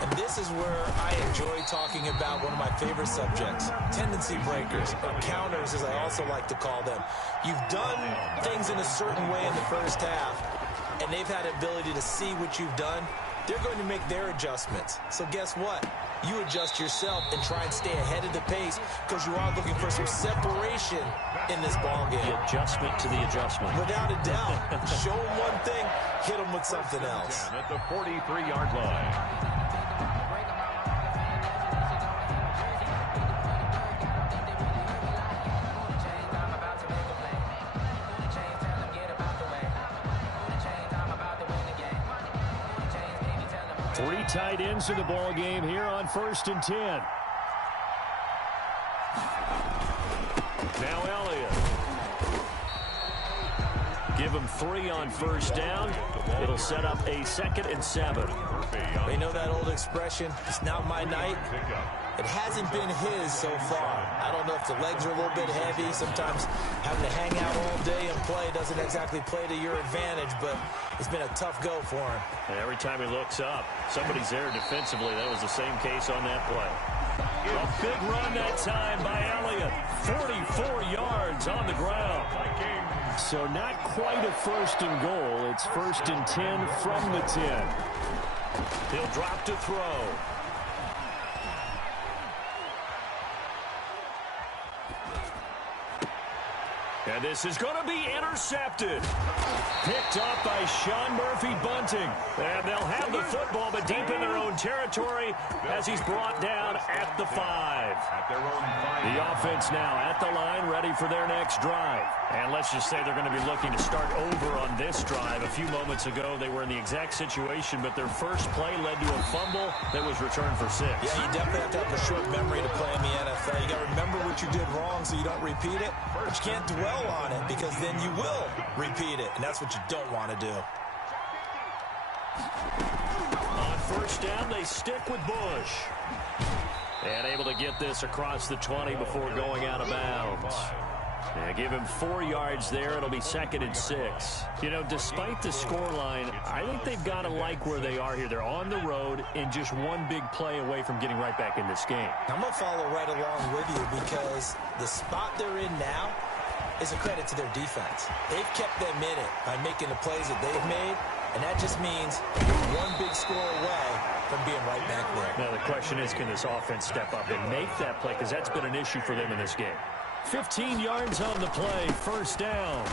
And this is where I enjoy talking about one of my favorite subjects, tendency breakers, or counters as I also like to call them. You've done things in a certain way in the first half, and they've had the ability to see what you've done. They're going to make their adjustments. So guess what? You adjust yourself and try and stay ahead of the pace because you are looking for some separation in this ball game. The adjustment to the adjustment. Without a doubt. Show them one thing, hit them with something else. At the 43-yard line. Three tight ends in the ball game here on 1st and 10. Now Elliott. Give him 3 on 1st down. It'll set up a 2nd and 7. They know that old expression, it's not my night. It hasn't been his so far. I don't know if the legs are a little bit heavy. Sometimes having to hang out all day and play doesn't exactly play to your advantage, but it's been a tough go for him. And every time he looks up, somebody's there defensively. That was the same case on that play. A big run that time by Elliott. 44 yards on the ground. So not quite a 1st and goal. It's 1st and 10 from the 10. He'll drop to throw. And this is going to be intercepted. Picked up by Sean Murphy-Bunting. And they'll have the football, but deep in their own territory as he's brought down at the 5. At their own 5. The offense now at the line, ready for their next drive. And let's just say they're going to be looking to start over on this drive. A few moments ago, they were in the exact situation, but their first play led to a fumble that was returned for 6. Yeah, you definitely have to have a short memory to play in the NFL. You got to remember what you did wrong so you don't repeat it, but you can't dwell on it because then you will repeat it, and that's what you don't want to do. On 1st down, they stick with Bush. And able to get this across the 20 before going out of bounds. Yeah, give him 4 yards there. It'll be 2nd and 6. You know, despite the scoreline, I think they've got to like where they are here. They're on the road and just one big play away from getting right back in this game. I'm going to follow right along with you because the spot they're in now is a credit to their defense. They've kept them in it by making the plays that they've made, and that just means you're one big score away from being right back there. Now the question is, can this offense step up and make that play? Because that's been an issue for them in this game. 15 yards on the play, 1st down.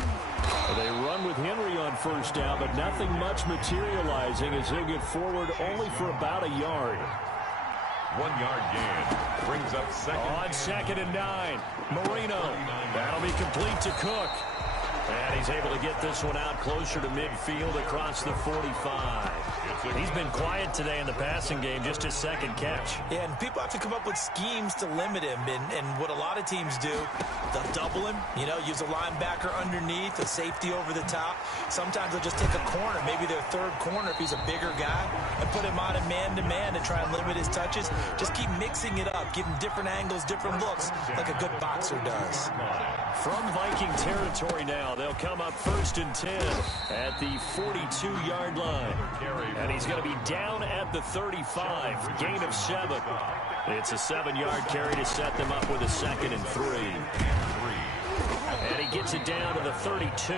They run with Henry on 1st down, but nothing much materializing as he'll get forward only for about a yard. 1-yard gain brings up 2nd. On 2nd and 9, Marino. That'll be complete to Cook. And he's able to get this one out closer to midfield across the 45. He's been quiet today in the passing game, just his 2nd catch. Yeah, and people have to come up with schemes to limit him. And what a lot of teams do, they'll double him, you know, use a linebacker underneath, a safety over the top. Sometimes they'll just take a corner, maybe their 3rd corner if he's a bigger guy, and put him on a man-to-man to try and limit his touches. Just keep mixing it up, give him different angles, different looks, like a good boxer does. From Viking territory now, they'll come up 1st and 10 at the 42-yard line. And he's going to be down at the 35, gain of 7. It's a 7-yard carry to set them up with a 2nd and 3. And he gets it down to the 32.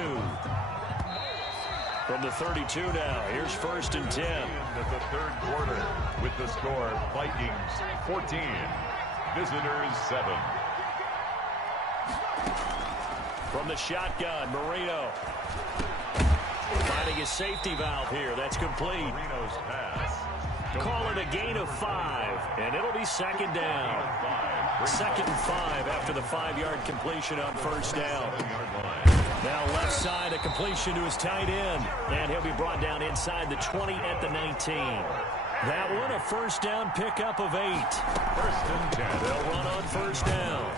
From the 32 now, here's 1st and 10. At the 3rd quarter with the score, Vikings 14, visitors 7. From the shotgun, Marino. Finding his safety valve here. That's complete. Marino's pass. Call it a gain of 5, and it'll be 2nd down. 2nd and 5 after the 5-yard completion on 1st down. Now left side, a completion to his tight end, and he'll be brought down inside the 20 at the 19. That one, a 1st down pickup of 8. 1st and 10. They'll run on 1st down.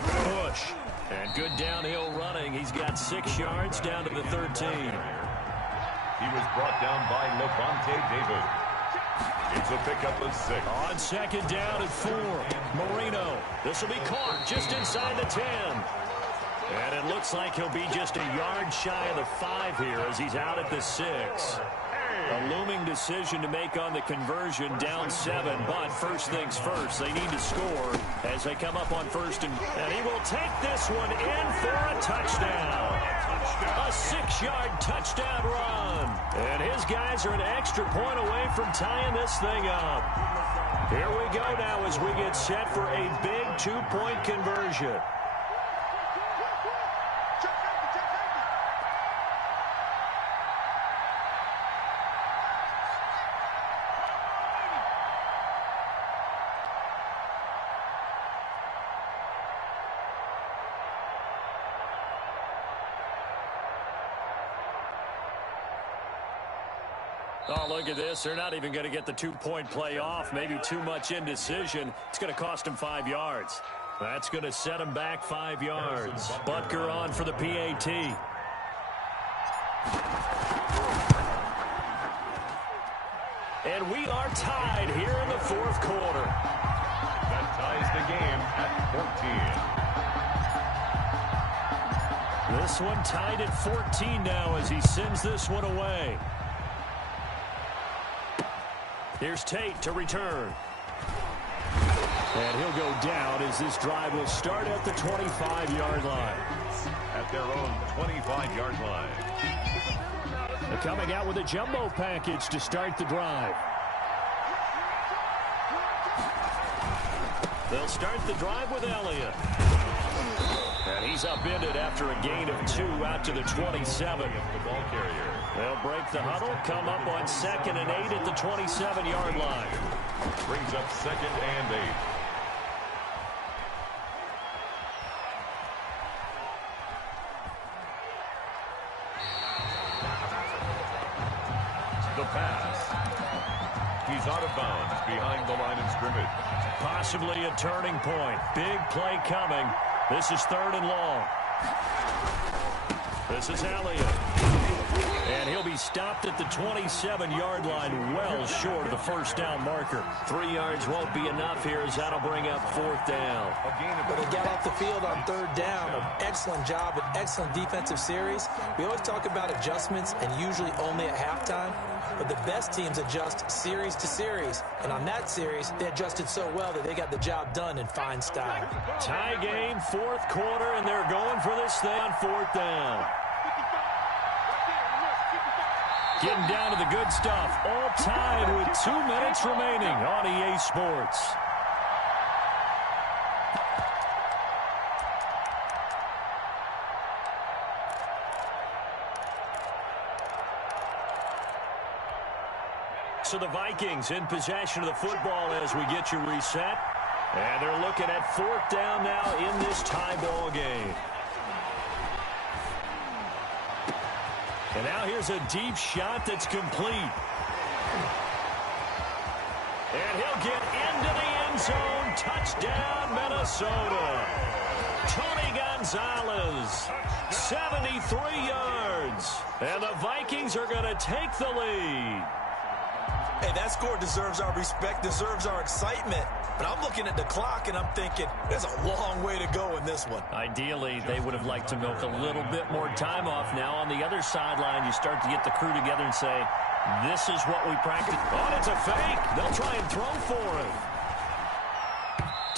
Push. And good downhill running. He's got 6 yards down to the 13. He was brought down by Levante David. It's a pickup of 6. On 2nd down at 4. Marino. This will be caught just inside the 10. And it looks like he'll be just a yard shy of the 5 here as he's out at the 6. A looming decision to make on the conversion, down 7, but first things first, they need to score as they come up on first, and he will take this one in for a touchdown. A 6-yard touchdown run, and his guys are an extra point away from tying this thing up. Here we go now as we get set for a big 2-point conversion. Oh, look at this. They're not even going to get the 2-point play off. Maybe too much indecision. It's going to cost them 5 yards. That's going to set them back 5 yards. Butker on for the PAT. And we are tied here in the fourth quarter. That ties the game at 14. This one tied at 14 now as he sends this one away. Here's Tate to return. And he'll go down as this drive will start at the 25-yard line. At their own 25-yard line. They're coming out with a jumbo package to start the drive. They'll start the drive with Elliott. And he's upended after a gain of 2 out to the 27. The ball carrier. They'll break the huddle, come up on 2nd and 8 at the 27-yard line. Brings up 2nd and 8. The pass. He's out of bounds behind the line of scrimmage. Possibly a turning point. Big play coming. This is 3rd and long. This is Elliott. And he'll be stopped at the 27-yard line, well short of the first down marker. 3 yards won't be enough here as that'll bring up 4th down. But he got off the field on 3rd down. An excellent job, an excellent defensive series. We always talk about adjustments and usually only at halftime. But the best teams adjust series to series. And on that series, they adjusted so well that they got the job done in fine style. Tie game, 4th quarter, and they're going for this thing on 4th down. Getting down to the good stuff. All tied with 2 minutes remaining on EA Sports. So the Vikings in possession of the football as we get you reset. And they're looking at 4th down now in this tie ball game. And now here's a deep shot that's complete. And he'll get into the end zone. Touchdown, Minnesota. Tony Gonzalez, 73 yards. And the Vikings are going to take the lead. Hey, that score deserves our respect, deserves our excitement. But I'm looking at the clock, and I'm thinking there's a long way to go in this one. Ideally, they would have liked to milk a little bit more time off. Now on the other sideline, you start to get the crew together and say, this is what we practice. Oh, it's a fake. They'll try and throw for it.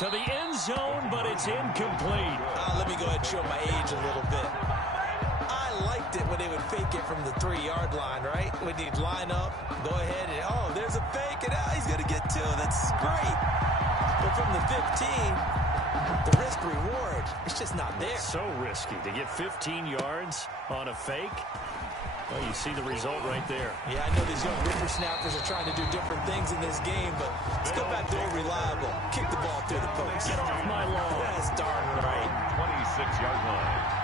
To the end zone, but it's incomplete. Let me go ahead and show my age a little bit. I liked it when they would fake it from the 3-yard line, right? When they'd line up, go ahead, and oh, there's a fake, and he's going to get 2. That's great. But from the 15, the risk-reward, it's just not there. So risky to get 15 yards on a fake. Well, you see the result right there. Yeah, I know these young whippersnappers are trying to do different things in this game, but let's go back to old reliable. Kick the ball through the post. Get off my lawn. That's darn right. 26-yard line.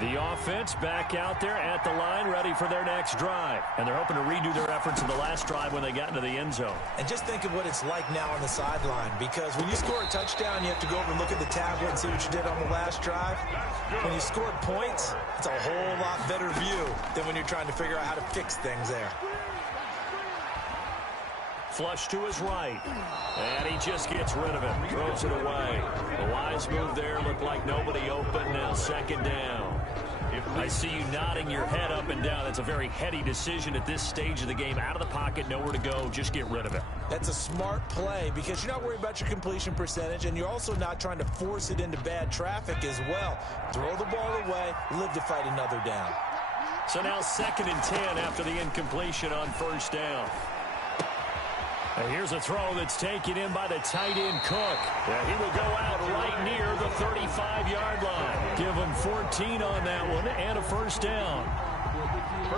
The offense back out there at the line, ready for their next drive. And they're hoping to redo their efforts in the last drive when they got into the end zone. And just think of what it's like now on the sideline, because when you score a touchdown, you have to go over and look at the tablet and see what you did on the last drive. When you scored points, it's a whole lot better view than when you're trying to figure out how to fix things there. Flush to his right. And he just gets rid of it. Throws it away. The wise move there. Looked like nobody open. Now 2nd down. If I see you nodding your head up and down. That's a very heady decision at this stage of the game. Out of the pocket, nowhere to go. Just get rid of it. That's a smart play because you're not worried about your completion percentage, and you're also not trying to force it into bad traffic as well. Throw the ball away, live to fight another down. So now 2nd and 10 after the incompletion on 1st down. And here's a throw that's taken in by the tight end Cook. Yeah, he will go out right near the 35-yard line. Give him 14 on that one and a 1st down.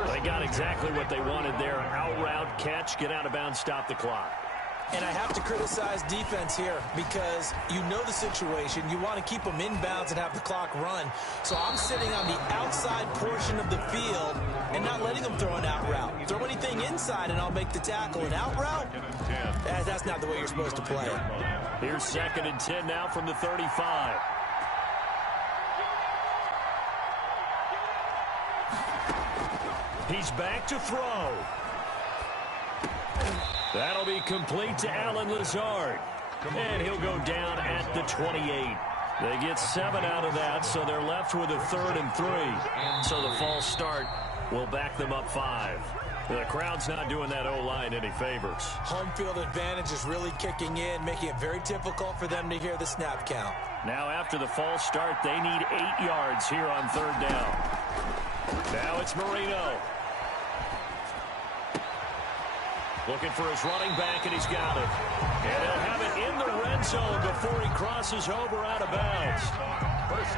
They got exactly what they wanted there. Out route, catch, get out of bounds, stop the clock. And I have to criticize defense here because you know the situation. You want to keep them inbounds and have the clock run. So I'm sitting on the outside portion of the field and not letting them throw an out route. Throw anything inside and I'll make the tackle. An out route? That's not the way you're supposed to play it. Here's 2nd and 10 now from the 35. He's back to throw. That'll be complete to Allen Lazard. And he'll go down at the 28. They get 7 out of that, so they're left with a 3rd and 3. So the false start will back them up 5. The crowd's not doing that O-line any favors. Home field advantage is really kicking in, making it very difficult for them to hear the snap count. Now after the false start, they need 8 yards here on 3rd down. Now it's Marino. Looking for his running back, and he's got it. And he'll have it in the red zone before he crosses over out of bounds.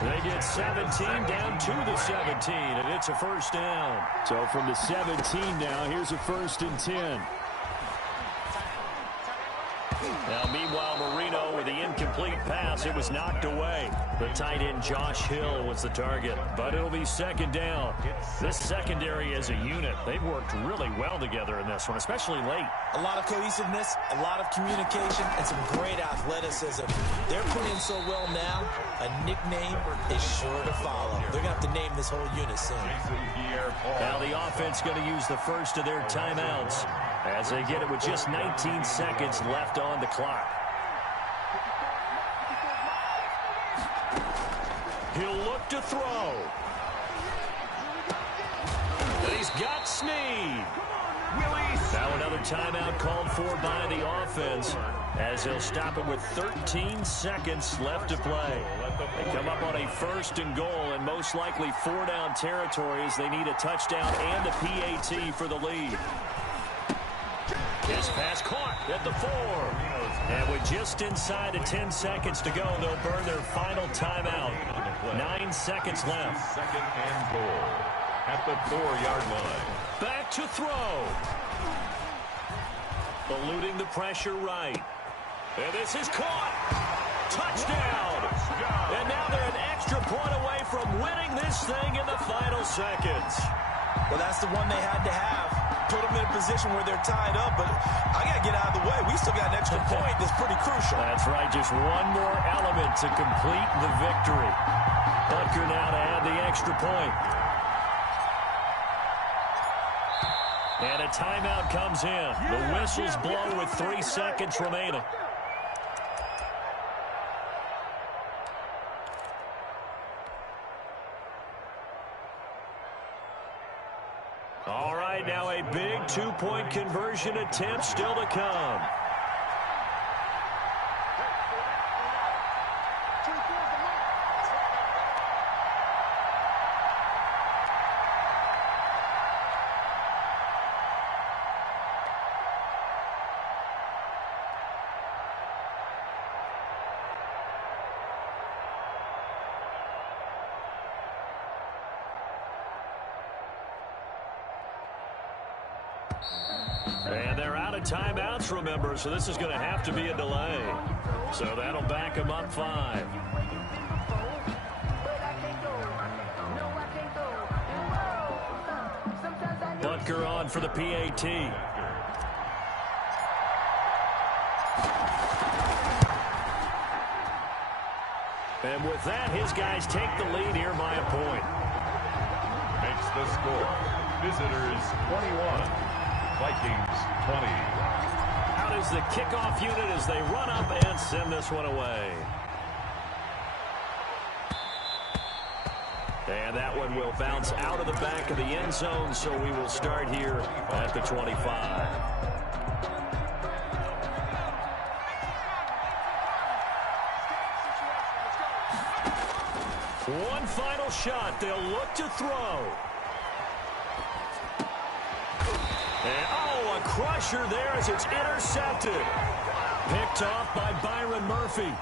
They get 17 down to the 17, and it's a 1st down. So from the 17 now, here's a 1st and 10. Now, meanwhile, Marino with the incomplete pass. It was knocked away. The tight end, Josh Hill, was the target. But it'll be 2nd down. This secondary as a unit, they've worked really well together in this one, especially late. A lot of cohesiveness, a lot of communication, and some great athleticism. They're playing so well now, a nickname is sure to follow. They're going to have to name this whole unit soon. Now the offense going to use the first of their timeouts as they get it with just 19 seconds left on the clock. He'll look to throw. And he's got Snead. Now another timeout called for by the offense as they'll stop it with 13 seconds left to play. They come up on a 1st and goal and most likely 4-down territory as they need a touchdown and a PAT for the lead. His pass caught at the 4. And with just inside of 10 seconds to go, they'll burn their final timeout. 9 seconds left. 2nd and goal at the 4-yard line. Back to throw. Eluding the pressure right. And this is caught. Touchdown. And now they're an extra point away from winning this thing in the final seconds. Well, that's the one they had to have. Put them in a position where they're tied up, but I got to get out of the way. We still got an extra point that's pretty crucial. That's right. Just one more element to complete the victory. Butker now to add the extra point. And a timeout comes in. The whistles blow with 3 seconds remaining. All right, now a big 2-point conversion attempt still to come. And they're out of timeouts, remember, so this is going to have to be a delay. So that'll back them up 5. Butker on for the PAT. And with that, his guys take the lead here by a point. Makes the score. Visitors 21. Vikings 20. Out is the kickoff unit as they run up and send this one away. And that one will bounce out of the back of the end zone, so we will start here at the 25. One final shot. They'll look to throw. And, a crusher there as it's intercepted. Picked off by Byron Murphy.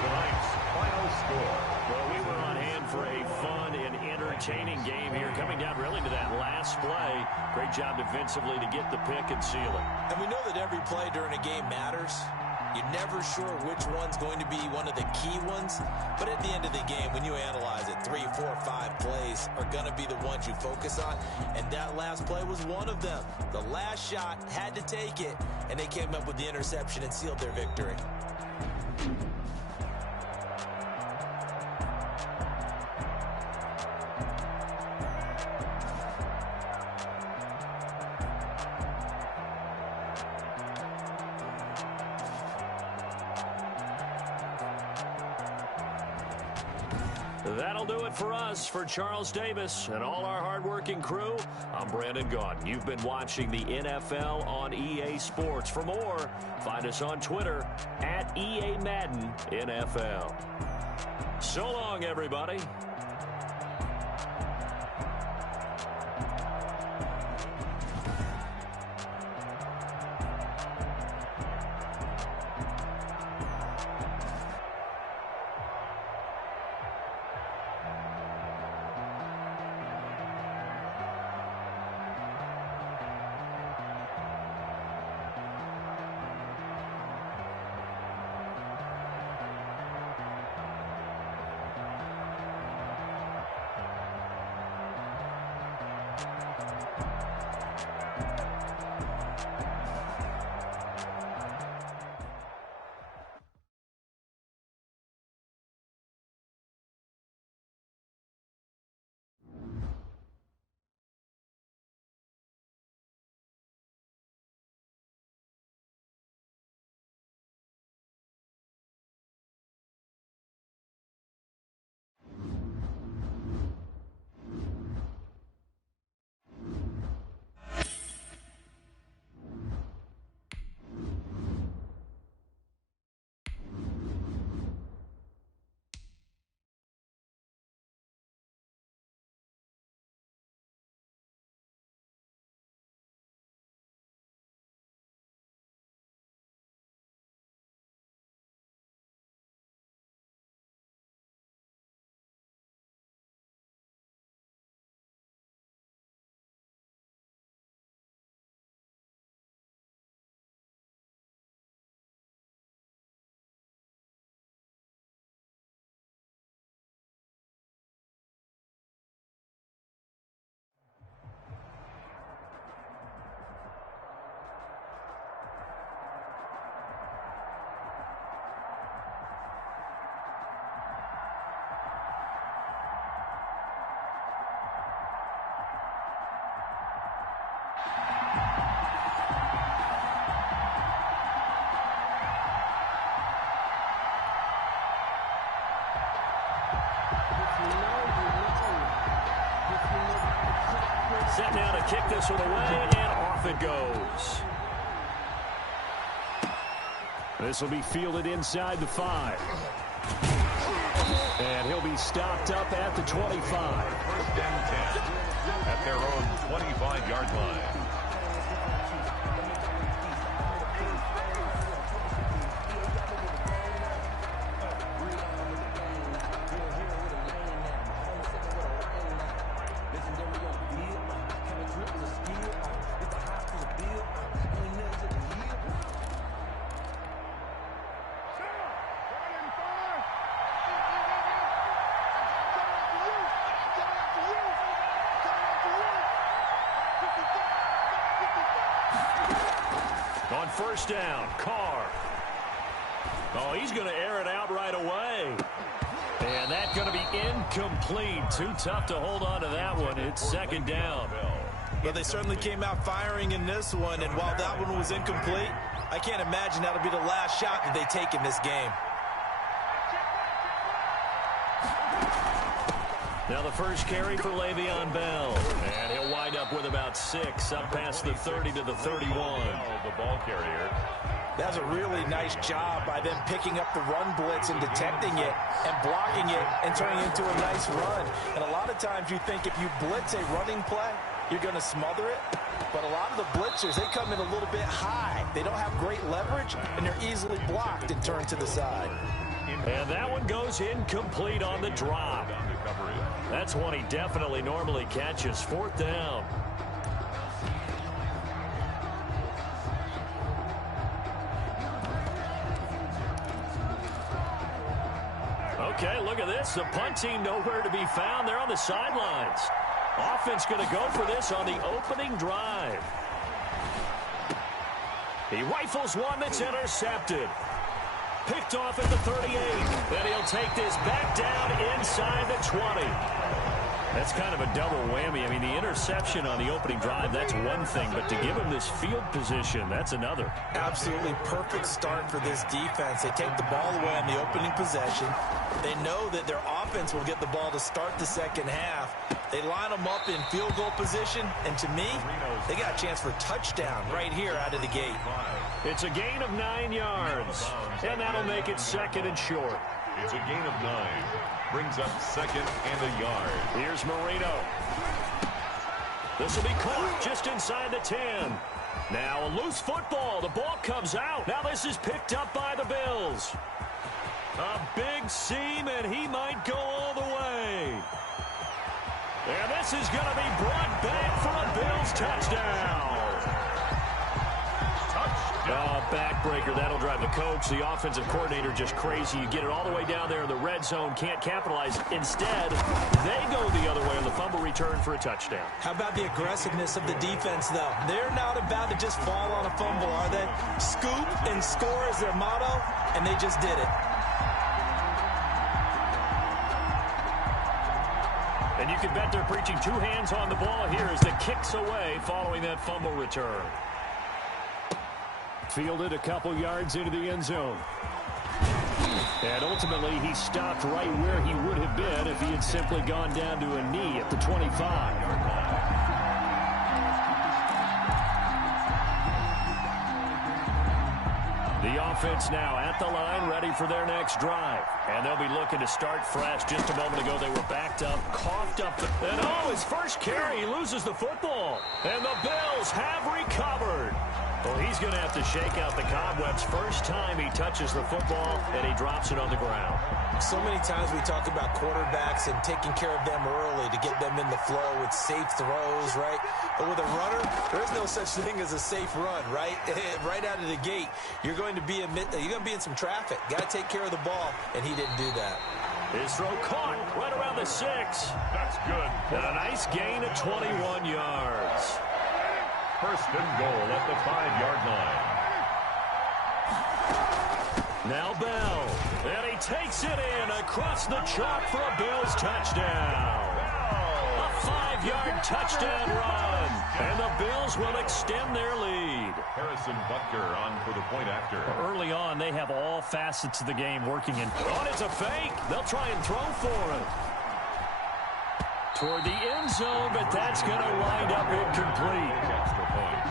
Tonight's final score. Well, we were on hand for a fun and entertaining game here, coming down really to that last play. Great job defensively to get the pick and seal it. And we know that every play during a game matters. You're never sure which one's going to be one of the key ones. But at the end of the game, when you analyze it, 3, 4, 5 plays are going to be the ones you focus on. And that last play was one of them. The last shot had to take it, and they came up with the interception and sealed their victory. That'll do it for us. For Charles Davis and all our hardworking crew, I'm Brandon Gaudin. You've been watching the NFL on EA Sports. For more, find us on Twitter at EA Madden NFL. So long, everybody. Set now to kick this one away, and off it goes. This will be fielded inside the 5. And he'll be stopped up at the 25. First and 10 at their own 25-yard line. On first down, Carr. Oh, he's going to air it out right away. And that's going to be incomplete. Too tough to hold on to that one. It's second down. Well, they certainly came out firing in this one, and while that one was incomplete, I can't imagine that'll be the last shot that they take in this game. Now the first carry for Le'Veon Bell. And he'll wind up with about 6, up past the 30 to the 31. The ball carrier. That's a really nice job by them picking up the run blitz and detecting it and blocking it and turning it into a nice run. And a lot of times you think if you blitz a running play, you're going to smother it. But a lot of the blitzers, they come in a little bit high. They don't have great leverage, and they're easily blocked and turned to the side. And that one goes incomplete on the drop. That's one he definitely normally catches. 4th down. Okay, look at this. The punt team nowhere to be found. They're on the sidelines. Offense going to go for this on the opening drive. He rifles one that's intercepted. Picked off at the 38. Then he'll take this back down inside the 20. That's kind of a double whammy. I mean, the interception on the opening drive, that's one thing. But to give him this field position, that's another. Absolutely perfect start for this defense. They take the ball away on the opening possession. They know that their offense will get the ball to start the second half. They line them up in field goal position. And to me, they got a chance for a touchdown right here out of the gate. It's a gain of 9 yards. And that'll make it 2nd and short. It's a gain of 9. Brings up 2nd and a yard. Here's Marino. This will be caught just inside the 10. Now a loose football. The ball comes out. Now this is picked up by the Bills. A big seam, and he might go all the way. And this is going to be brought back for a Bills touchdown. Backbreaker. That'll drive the coach, the offensive coordinator, just crazy. You get it all the way down there in the red zone, can't capitalize. Instead, they go the other way on the fumble return for a touchdown. How about the aggressiveness of the defense, though? They're not about to just fall on a fumble, are they? Scoop and score is their motto, and they just did it. And you can bet they're preaching 2 hands on the ball here as the kick's away following that fumble return. Fielded a couple yards into the end zone. And ultimately, he stopped right where he would have been if he had simply gone down to a knee at the 25. The offense now at the line, ready for their next drive. And they'll be looking to start fresh. Just a moment ago, they were backed up, coughed up. And his first carry, he loses the football. And the Bills have recovered. Well, he's going to have to shake out the cobwebs first time he touches the football, and he drops it on the ground. So many times we talk about quarterbacks and taking care of them early to get them in the flow with safe throws, right? But with a runner, there is no such thing as a safe run, right? Right out of the gate, you're going to be in some traffic. Got to take care of the ball, and he didn't do that. His throw caught right around the 6. That's good. And a nice gain of 21 yards. 1st and goal at the 5-yard line. Now Bell. And he takes it in across the chalk for a Bills touchdown. A 5-yard touchdown run. And the Bills will extend their lead. Harrison Butker on for the point after. Early on, they have all facets of the game working in. Oh, it's a fake. They'll try and throw for it. Toward the end zone, but that's going to wind up incomplete. Extra point.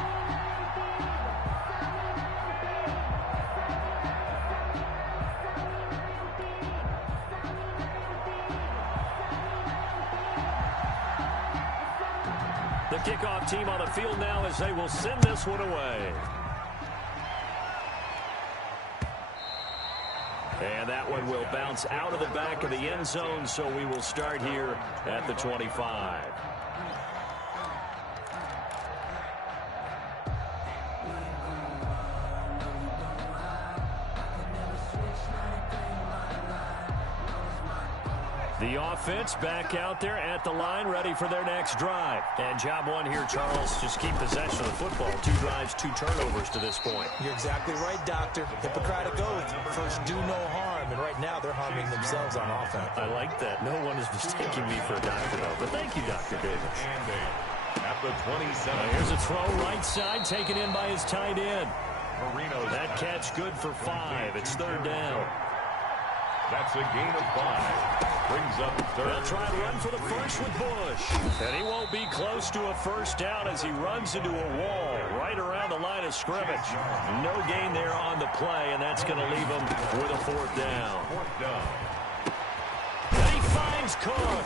The kickoff team on the field now as they will send this one away. And that one will bounce out of the back of the end zone, so we will start here at the 25. The offense back out there at the line, ready for their next drive. And job one here, Charles, just keep possession of the football. 2 drives, 2 turnovers to this point. You're exactly right, Doctor. Hippocratic oath. First, do no harm. And right now, they're harming themselves on offense. I like that. No one is mistaking me for a doctor, though. But thank you, Dr. Davis. At the 27. Here's a throw right side, taken in by his tight end. Marino's that catch good for 5. It's 3rd down. That's a gain of 5. Brings up third. They'll try to run for the first with Bush. And he won't be close to a first down as he runs into a wall right around the line of scrimmage. No gain there on the play, and that's going to leave him with a fourth down. And he finds Cook.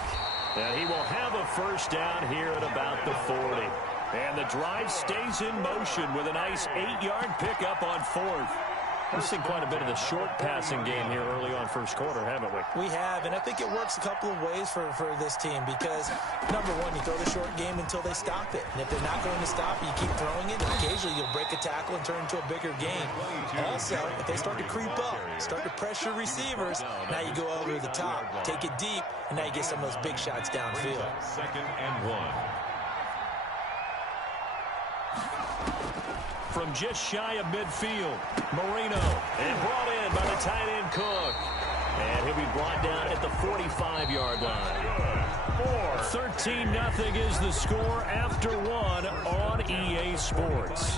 And he will have a first down here at about the 40. And the drive stays in motion with a nice 8-yard pickup on fourth. We've seen quite a bit of the short passing game here early on first quarter, haven't we? We have, and I think it works a couple of ways for this team because, number one, you throw the short game until they stop it. And if they're not going to stop it, you keep throwing it, and occasionally you'll break a tackle and turn into a bigger game. Also, if they start to creep up, start to pressure receivers, now you go over the top, take it deep, and now you get some of those big shots downfield. 2nd and 1. From just shy of midfield, Marino, and brought in by the tight end Cook. And he'll be brought down at the 45-yard line. 13-0 is the score after one on EA Sports.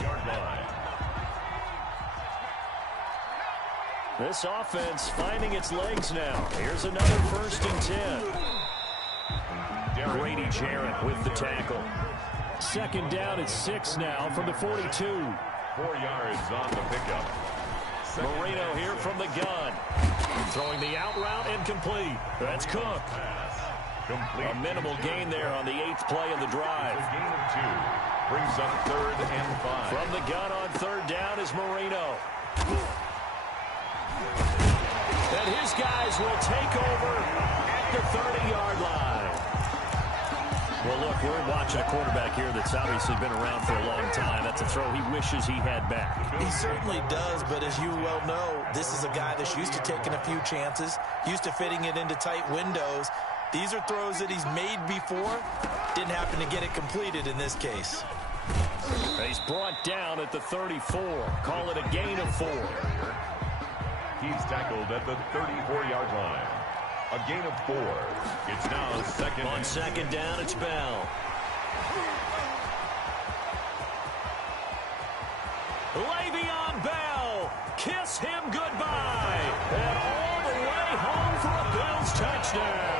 This offense finding its legs now. Here's another 1st and 10. Grady Jarrett with the tackle. 2nd down at 6 now from the 42. 4 yards on the pickup. Marino here from the gun. Throwing the out route incomplete. That's Cook. A minimal gain there on the 8th play of the drive. A gain of 2. Brings up 3rd and 5. From the gun on 3rd down is Marino. And his guys will take over at the 30-yard line. Well, look, we're watching a quarterback here that's obviously been around for a long time. That's a throw he wishes he had back. He certainly does, but as you well know, this is a guy that's used to taking a few chances, used to fitting it into tight windows. These are throws that he's made before. Didn't happen to get it completed in this case. He's brought down at the 34. Call it a gain of 4. He's tackled at the 34-yard line. A gain of 4. It's now 2nd. On 2nd down, it's Bell. Le'Veon Bell. Kiss him goodbye. And all the way home for a Bills touchdown.